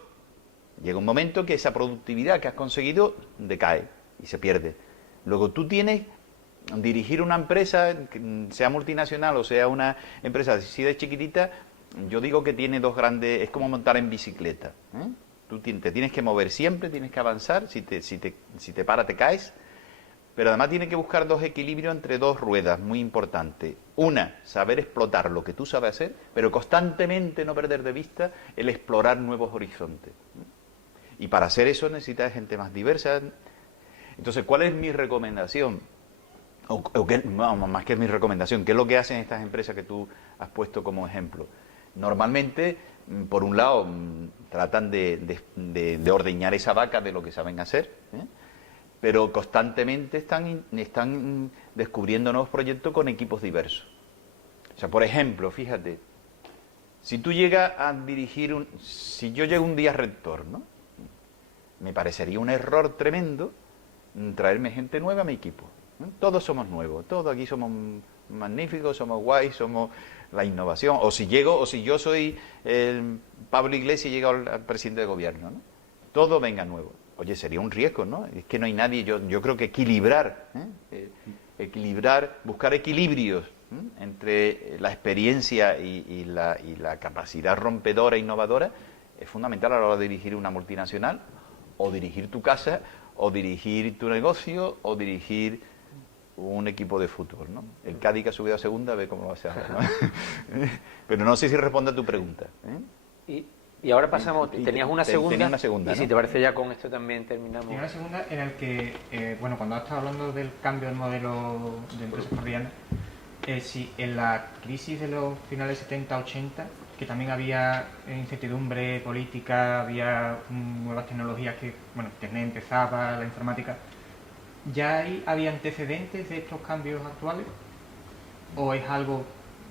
llega un momento que esa productividad que has conseguido decae y se pierde. Luego tú tienes dirigir una empresa, sea multinacional o sea una empresa así de chiquitita, yo digo que tiene dos grandes, es como montar en bicicleta, ¿eh? Tú te tienes que mover siempre, tienes que avanzar, si te paras te caes, pero además tienes que buscar dos equilibrios entre dos ruedas, muy importante. Una, saber explotar lo que tú sabes hacer, pero constantemente no perder de vista el explorar nuevos horizontes. Y para hacer eso necesitas gente más diversa. Entonces, ¿cuál es mi recomendación? Más que mi recomendación, ¿qué es lo que hacen estas empresas que tú has puesto como ejemplo? Normalmente, por un lado, tratan de ordeñar esa vaca de lo que saben hacer, ¿eh? Pero constantemente están descubriendo nuevos proyectos con equipos diversos. O sea, por ejemplo, fíjate, si tú llegas a dirigir si yo llego un día rector, ¿no? Me parecería un error tremendo traerme gente nueva a mi equipo. Todos somos nuevos, todos aquí somos magníficos, somos guays, somos la innovación. O si yo soy Pablo Iglesias y llego al presidente de gobierno, ¿no? Todo venga nuevo. Oye, sería un riesgo, ¿no? Es que no hay nadie, yo creo que equilibrar, buscar equilibrios, ¿eh? Entre la experiencia y la capacidad rompedora e innovadora es fundamental a la hora de dirigir una multinacional, o dirigir tu casa, o dirigir tu negocio, o dirigir un equipo de fútbol, ¿no? El Cádiz que ha subido a segunda, ve cómo lo hace ahora, ¿no? Pero no sé si responde a tu pregunta, ¿eh? Y ahora pasamos, tenías una segunda, tenía una segunda, y si ¿no? te parece ya con esto también terminamos. Tenía una segunda en el que, cuando has estado hablando del cambio del modelo de empresas corrientes, si en la crisis de los finales 70-80, que también había incertidumbre política, había nuevas tecnologías que, Internet empezaba, la informática, ¿ya había antecedentes de estos cambios actuales? ¿O es algo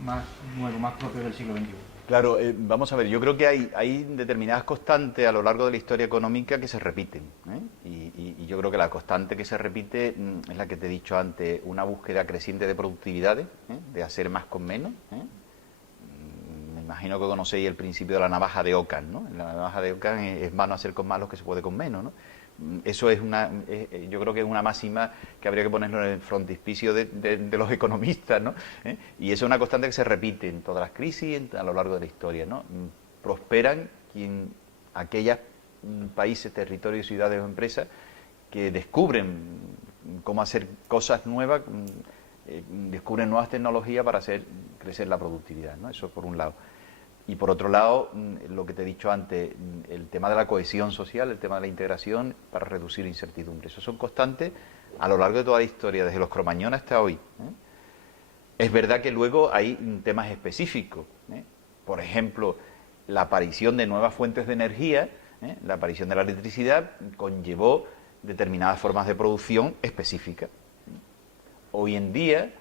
más nuevo, más propio del siglo XXI? Claro, vamos a ver, yo creo que hay determinadas constantes a lo largo de la historia económica que se repiten, ¿eh? Y yo creo que la constante que se repite es la que te he dicho antes, una búsqueda creciente de productividades, de hacer más con menos, ¿eh? Me imagino que conocéis el principio de la navaja de Ockham, ¿no? La navaja de Ockham es más no hacer con más lo que se puede con menos, ¿no? Eso es yo creo que es una máxima que habría que ponerlo en el frontispicio de los economistas, ¿no? Y eso es una constante que se repite en todas las crisis a lo largo de la historia, ¿no? Prosperan aquellos países, territorios, ciudades o empresas que descubren cómo hacer cosas nuevas, descubren nuevas tecnologías para hacer crecer la productividad, ¿no? Eso por un lado. Y por otro lado, lo que te he dicho antes, el tema de la cohesión social, el tema de la integración para reducir incertidumbre. Eso son constantes a lo largo de toda la historia, desde los cromañones hasta hoy, ¿eh? Es verdad que luego hay temas específicos, ¿eh? Por ejemplo, la aparición de nuevas fuentes de energía, ¿eh? La aparición de la electricidad conllevó determinadas formas de producción específicas. Hoy en día,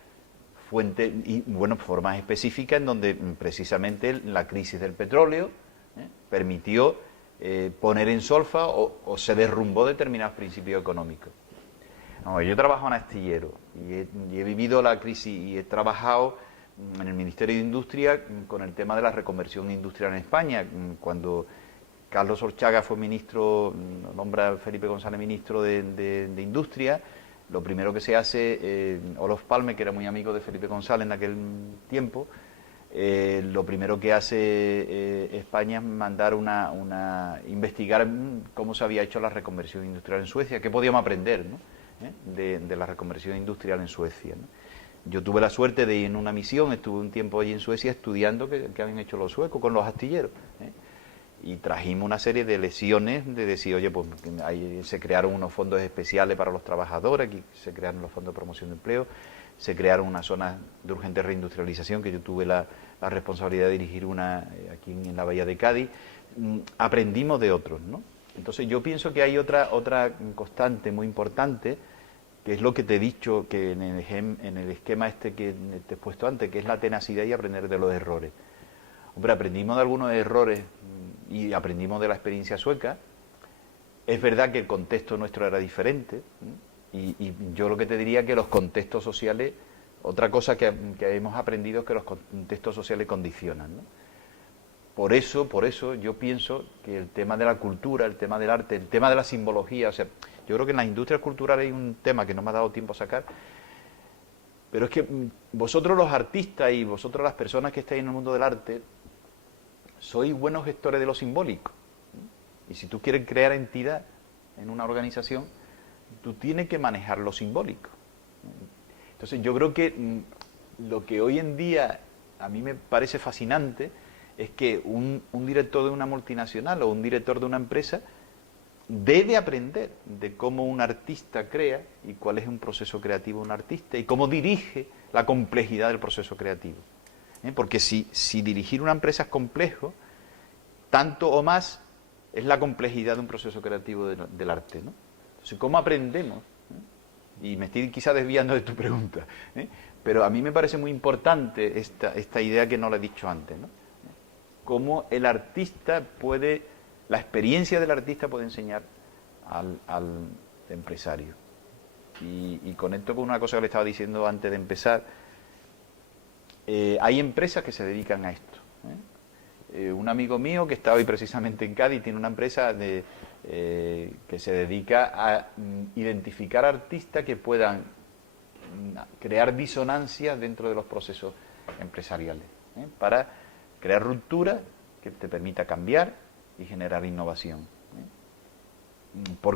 formas específicas en donde precisamente la crisis del petróleo, permitió poner en solfa o se derrumbó determinados principios económicos. No, yo trabajo en astillero y he vivido la crisis y he trabajado en el Ministerio de Industria con el tema de la reconversión industrial en España. Cuando Carlos Orchaga fue ministro, nombra Felipe González ministro de Industria, lo primero que se hace, Olof Palme, que era muy amigo de Felipe González en aquel tiempo, lo primero que hace España es mandar investigar cómo se había hecho la reconversión industrial en Suecia, qué podíamos aprender, ¿no? de la reconversión industrial en Suecia, ¿no? Yo tuve la suerte de ir en una misión, estuve un tiempo allí en Suecia estudiando qué habían hecho los suecos con los astilleros, y trajimos una serie de lecciones de decir, oye, pues ahí se crearon unos fondos especiales para los trabajadores, aquí se crearon los fondos de promoción de empleo, se crearon unas zonas de urgente reindustrialización, que yo tuve la responsabilidad de dirigir una aquí en la Bahía de Cádiz. Aprendimos de otros, ¿no? Entonces yo pienso que hay otra constante muy importante, que es lo que te he dicho, que en el esquema este que te he puesto antes, que es la tenacidad y aprender de los errores. Hombre, aprendimos de algunos errores y aprendimos de la experiencia sueca. Es verdad que el contexto nuestro era diferente, y yo lo que te diría que los contextos sociales, otra cosa que hemos aprendido es que los contextos sociales condicionan, ¿no? Por eso yo pienso que el tema de la cultura, el tema del arte, el tema de la simbología, o sea, yo creo que en las industrias culturales hay un tema que no me ha dado tiempo a sacar, pero es que vosotros los artistas y vosotros las personas que estáis en el mundo del arte sois buenos gestores de lo simbólico. Y si tú quieres crear entidad en una organización, tú tienes que manejar lo simbólico. Entonces yo creo que lo que hoy en día a mí me parece fascinante es que un director de una multinacional o un director de una empresa debe aprender de cómo un artista crea y cuál es un proceso creativo de un artista y cómo dirige la complejidad del proceso creativo. Porque si dirigir una empresa es complejo, tanto o más es la complejidad de un proceso creativo del arte, ¿no? Entonces, ¿cómo aprendemos? Y me estoy quizá desviando de tu pregunta, pero a mí me parece muy importante esta idea que no la he dicho antes, ¿no? Cómo el artista la experiencia del artista puede enseñar al empresario. Y conecto con una cosa que le estaba diciendo antes de empezar. Hay empresas que se dedican a esto. Un amigo mío que está hoy precisamente en Cádiz tiene una empresa que se dedica a identificar artistas que puedan crear disonancias dentro de los procesos empresariales, para crear ruptura que te permita cambiar y generar innovación.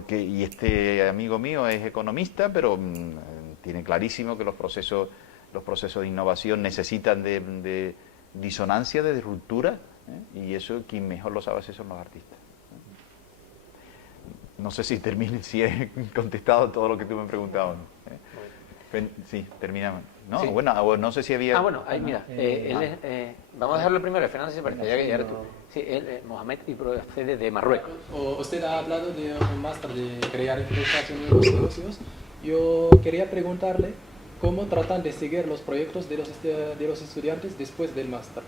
Y este amigo mío es economista, pero tiene clarísimo que los procesos de innovación necesitan de disonancia, de ruptura, y eso quien mejor lo sabe hacer son los artistas. No sé si he contestado todo lo que tú me preguntabas. Sí, terminamos. No, sí. Bueno, no sé si había... bueno, ahí mira, vamos a dejarlo primero, Fernando, si parece, ya que eres tú. Sí, Mohamed y procede de Marruecos. Usted ha hablado de un máster de crear empresas en nuevos negocios. Yo quería preguntarle cómo tratan de seguir los proyectos de los estudiantes después del máster.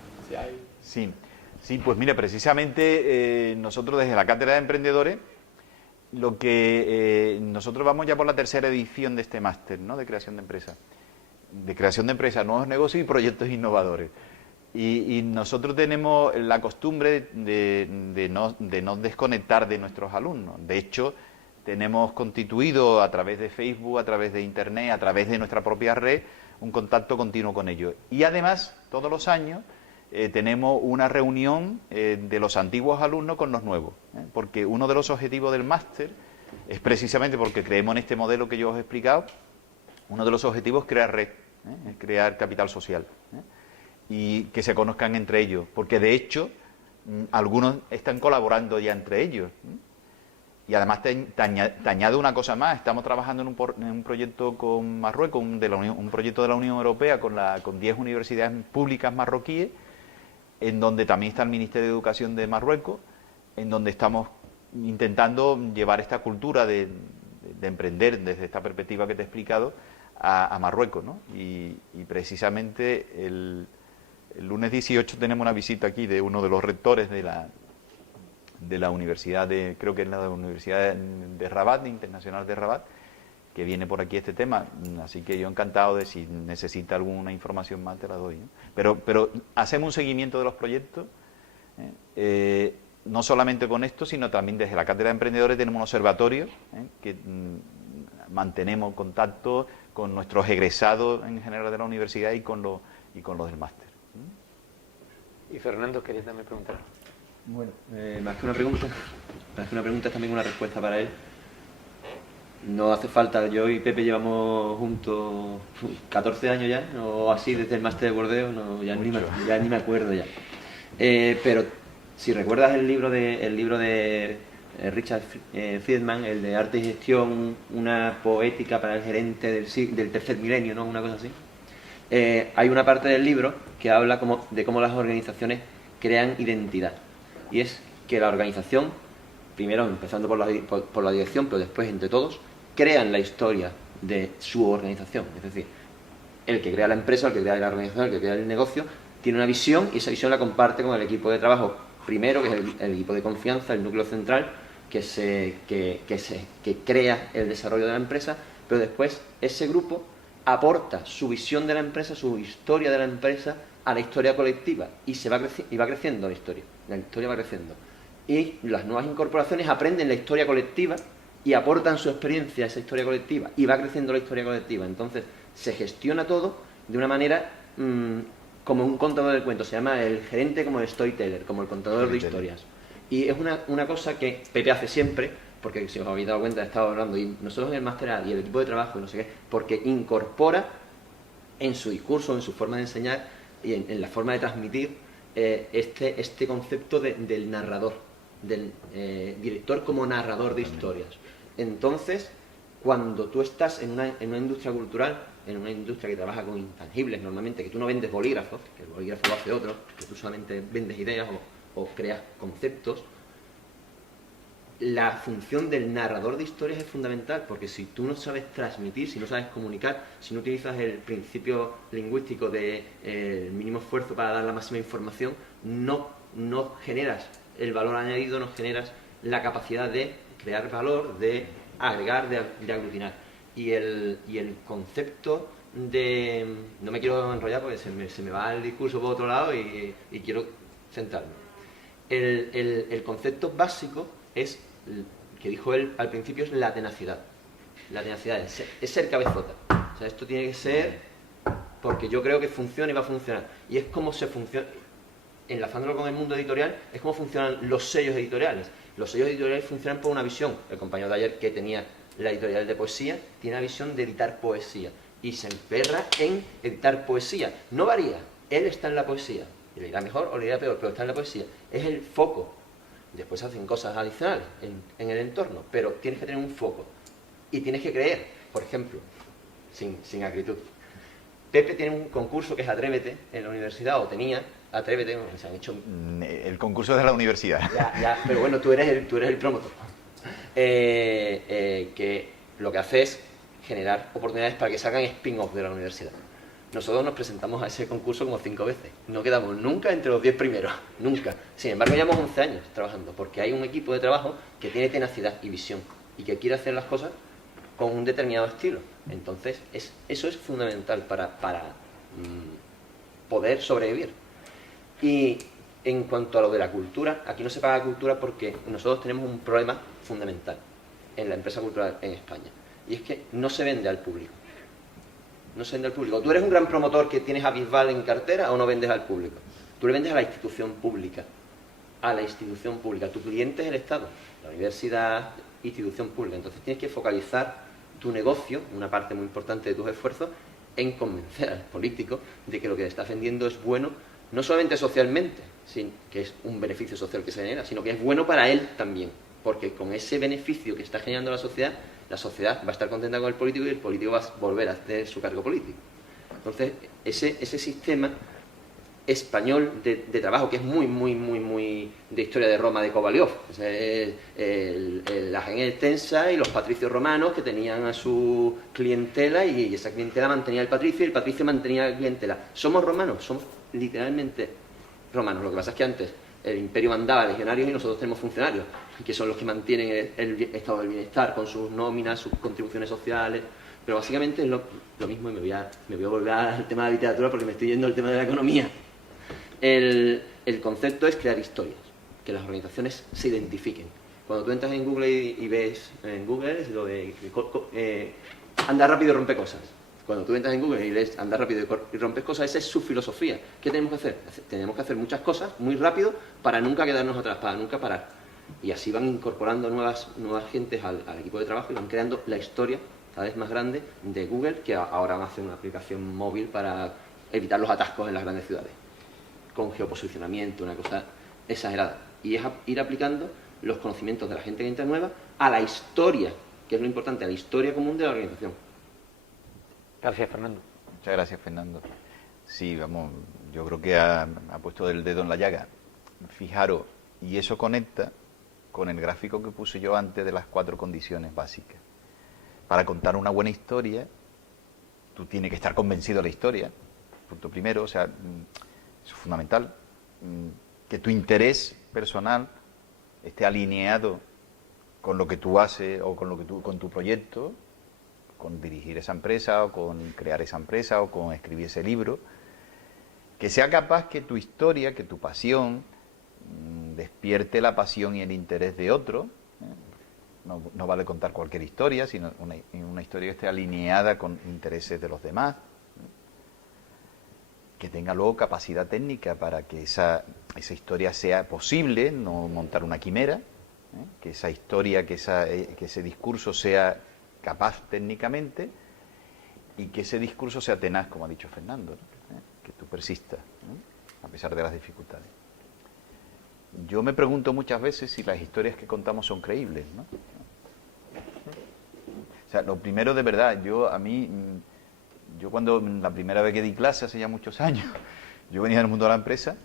Sí, pues mira, precisamente nosotros desde la Cátedra de Emprendedores, nosotros vamos ya por la tercera edición de este máster, ¿no?, de creación de empresas. De creación de empresas, nuevos negocios y proyectos innovadores. Y nosotros tenemos la costumbre de no desconectar de nuestros alumnos. De hecho, tenemos constituido a través de Facebook, a través de Internet, a través de nuestra propia red, un contacto continuo con ellos. Y además, todos los años tenemos una reunión de los antiguos alumnos con los nuevos, porque uno de los objetivos del máster es precisamente porque creemos en este modelo que yo os he explicado. Uno de los objetivos es crear red, es crear capital social, y que se conozcan entre ellos, porque de hecho algunos están colaborando ya entre ellos. Y además te añado una cosa más. Estamos trabajando en un proyecto con Marruecos, un proyecto de la Unión Europea con 10 universidades públicas marroquíes, en donde también está el Ministerio de Educación de Marruecos, en donde estamos intentando llevar esta cultura de emprender desde esta perspectiva que te he explicado a Marruecos, ¿no? Y precisamente el lunes 18 tenemos una visita aquí de uno de los rectores de de la Universidad de, creo que es la Universidad de Rabat, Internacional de Rabat, que viene por aquí este tema, así que yo encantado de si necesita alguna información más te la doy, ¿no? Pero hacemos un seguimiento de los proyectos, no solamente con esto, sino también desde la Cátedra de Emprendedores tenemos un observatorio que mantenemos contacto con nuestros egresados en general de la universidad y con los del máster. Y Fernando, ¿querías también preguntar? Bueno, más que una pregunta es también una respuesta para él. No hace falta, yo y Pepe llevamos juntos 14 años ya, o así, desde el máster de bordeo, no, ya ni me acuerdo ya. Pero si recuerdas el libro de Richard Friedman, el de Arte y Gestión, una poética para el gerente del tercer milenio, ¿no? Una cosa así. Hay una parte del libro que habla de cómo las organizaciones crean identidad. Y es que la organización, primero empezando por la dirección, pero después entre todos, crean la historia de su organización. Es decir, el que crea la empresa, el que crea la organización, el que crea el negocio, tiene una visión y esa visión la comparte con el equipo de trabajo. Primero, que es el equipo de confianza, el núcleo central, que crea el desarrollo de la empresa, pero después ese grupo aporta su visión de la empresa, su historia de la empresa a la historia colectiva y va creciendo la historia va creciendo. Y las nuevas incorporaciones aprenden la historia colectiva y aportan su experiencia a esa historia colectiva y va creciendo la historia colectiva. Entonces se gestiona todo de una manera como un contador de cuentos. Se llama el gerente como el storyteller, como el contador de historias. Y es una cosa que Pepe hace siempre, porque si os habéis dado cuenta he estado hablando, y nosotros en el máster y el equipo de trabajo y no sé qué, porque incorpora en su discurso, en su forma de enseñar y en la forma de transmitir este concepto del narrador, del director como narrador de historias. Entonces, cuando tú estás en una industria cultural, en una industria que trabaja con intangibles normalmente, que tú no vendes bolígrafos, que el bolígrafo lo hace otro, que tú solamente vendes ideas o creas conceptos, la función del narrador de historias es fundamental, porque si tú no sabes transmitir, si no sabes comunicar, si no utilizas el principio lingüístico del mínimo esfuerzo para dar la máxima información, no generas el valor añadido, no generas la capacidad de crear valor, de agregar, de aglutinar. Y el concepto de... No me quiero enrollar porque se me va el discurso por otro lado y quiero centrarme. El concepto básico es, que dijo él al principio, es la tenacidad. La tenacidad es ser cabezota. O sea, esto tiene que ser porque yo creo que funciona y va a funcionar. Y es como se funciona, enlazándolo con el mundo editorial, es como funcionan los sellos editoriales. Los sellos editoriales funcionan por una visión. El compañero de ayer que tenía la editorial de poesía tiene la visión de editar poesía y se emperra en editar poesía. No varía, él está en la poesía. Y le irá mejor o le irá peor, pero está en la poesía. Es el foco. Después hacen cosas adicionales en el entorno, pero tienes que tener un foco. Y tienes que creer, por ejemplo, sin acritud. Pepe tiene un concurso que es Atrévete en la universidad, o tenía Atrévete, se han hecho... El concurso es de la universidad. Ya, pero bueno, tú eres el promotor. Que lo que hace es generar oportunidades para que salgan spin-off de la universidad. Nosotros nos presentamos a ese concurso como 5 veces. No quedamos nunca entre los 10 primeros. Nunca. Sin embargo, llevamos 11 años trabajando, porque hay un equipo de trabajo que tiene tenacidad y visión y que quiere hacer las cosas con un determinado estilo. Entonces, eso es fundamental para poder sobrevivir. Y en cuanto a lo de la cultura, aquí no se paga cultura porque nosotros tenemos un problema fundamental en la empresa cultural en España. Y es que no se vende al público. No se vende al público. ¿Tú eres un gran promotor que tienes a Bisbal en cartera o no vendes al público? Tú le vendes a la institución pública. A la institución pública. Tu cliente es el Estado, la universidad, institución pública. Entonces tienes que focalizar tu negocio, una parte muy importante de tus esfuerzos, en convencer al político de que lo que le estás vendiendo es bueno, no solamente socialmente, que es un beneficio social que se genera, sino que es bueno para él también. Porque con ese beneficio que está generando la sociedad va a estar contenta con el político y el político va a volver a hacer su cargo político. Entonces, ese sistema español de trabajo, que es muy de historia de Roma de Kovalyov, la gens extensa y los patricios romanos que tenían a su clientela y esa clientela mantenía al patricio y el patricio mantenía a la clientela. Somos romanos, somos literalmente romanos. Lo que pasa es que antes el imperio mandaba legionarios y nosotros tenemos funcionarios, que son los que mantienen el estado del bienestar con sus nóminas, sus contribuciones sociales. Pero básicamente es lo mismo, y me voy a volver al tema de la literatura porque me estoy yendo al tema de la economía. El concepto es crear historias, que las organizaciones se identifiquen. Cuando tú entras en Google y ves en Google es lo de anda rápido y rompe cosas. Cuando tú entras en Google y lees anda rápido y rompes cosas, esa es su filosofía. ¿Qué tenemos que hacer? Tenemos que hacer muchas cosas muy rápido para nunca quedarnos atrás, para nunca parar. Y así van incorporando nuevas gentes al equipo de trabajo y van creando la historia cada vez más grande de Google, que ahora van a hacer una aplicación móvil para evitar los atascos en las grandes ciudades, con geoposicionamiento, una cosa exagerada. Y es ir aplicando los conocimientos de la gente que entra nueva a la historia, que es lo importante, a la historia común de la organización. Gracias, Fernando. Muchas gracias, Fernando. Sí, vamos, yo creo que ha puesto el dedo en la llaga. Fijaros, y eso conecta con el gráfico que puse yo antes de las 4 condiciones básicas. Para contar una buena historia, tú tienes que estar convencido de la historia, punto primero, o sea, es fundamental, que tu interés personal esté alineado con lo que tú haces o con tu proyecto, con dirigir esa empresa o con crear esa empresa o con escribir ese libro, que sea capaz que tu historia, que tu pasión despierte la pasión y el interés de otro. No vale contar cualquier historia, sino una historia que esté alineada con intereses de los demás, que tenga luego capacidad técnica para que esa historia sea posible, no montar una quimera, que esa historia, que ese discurso sea capaz técnicamente y que ese discurso sea tenaz, como ha dicho Fernando, ¿no? Que tú persistas, ¿no? A pesar de las dificultades. Yo me pregunto muchas veces si las historias que contamos son creíbles, ¿no? O sea, lo primero, de verdad, yo cuando la primera vez que di clase, hace ya muchos años, yo venía del mundo de la empresa,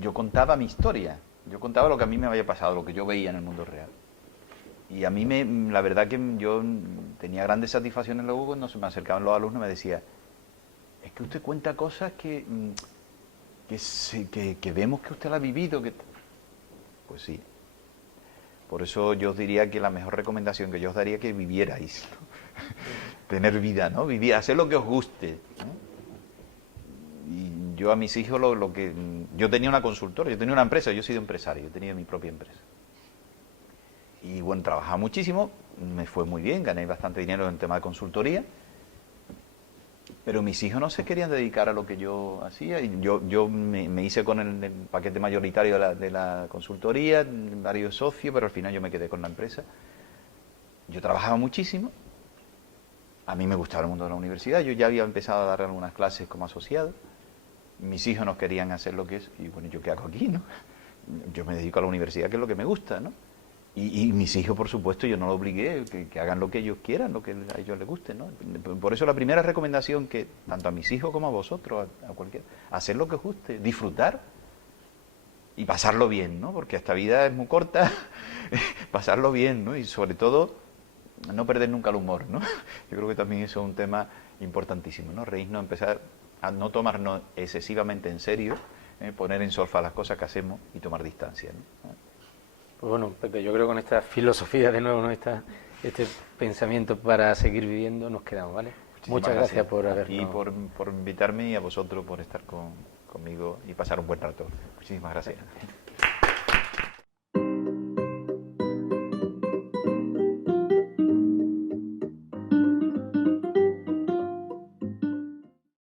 yo contaba mi historia, yo contaba lo que a mí me había pasado, lo que yo veía en el mundo real. Y a mí, la verdad que yo tenía grandes satisfacciones luego cuando se me acercaban los alumnos y me decían, es que usted cuenta cosas que vemos que usted la ha vivido. Pues sí. Por eso yo os diría que la mejor recomendación que yo os daría es que vivierais, ¿no? Tener vida, ¿no? Vivir, hacer lo que os guste, ¿no? Y yo a mis hijos yo tenía una consultora, yo tenía una empresa, yo he sido empresario, yo tenía mi propia empresa. Y bueno, trabajaba muchísimo, me fue muy bien, gané bastante dinero en el tema de consultoría, pero mis hijos no se querían dedicar a lo que yo hacía, y yo me hice con el paquete mayoritario de la consultoría, varios socios, pero al final yo me quedé con la empresa. Yo trabajaba muchísimo, a mí me gustaba el mundo de la universidad, yo ya había empezado a dar algunas clases como asociado, mis hijos no querían hacer lo que es, y bueno, ¿yo qué hago aquí, no? Yo me dedico a la universidad, que es lo que me gusta, ¿no? Y mis hijos, por supuesto, yo no los obligué, que hagan lo que ellos quieran, lo que a ellos les guste, ¿no? Por eso la primera recomendación que, tanto a mis hijos como a vosotros, a cualquiera, hacer lo que os guste, disfrutar y pasarlo bien, ¿no? Porque esta vida es muy corta, pasarlo bien, ¿no? Y sobre todo, no perder nunca el humor, ¿no? Yo creo que también eso es un tema importantísimo, ¿no? Reírnos, empezar a no tomarnos excesivamente en serio, poner en solfa las cosas que hacemos y tomar distancia, ¿no? Pues bueno, Pepe, yo creo que con esta filosofía de nuevo, ¿no? Este pensamiento para seguir viviendo, nos quedamos, ¿vale? Muchas gracias por habernos... Y por invitarme, y a vosotros por estar conmigo y pasar un buen rato. Muchísimas gracias.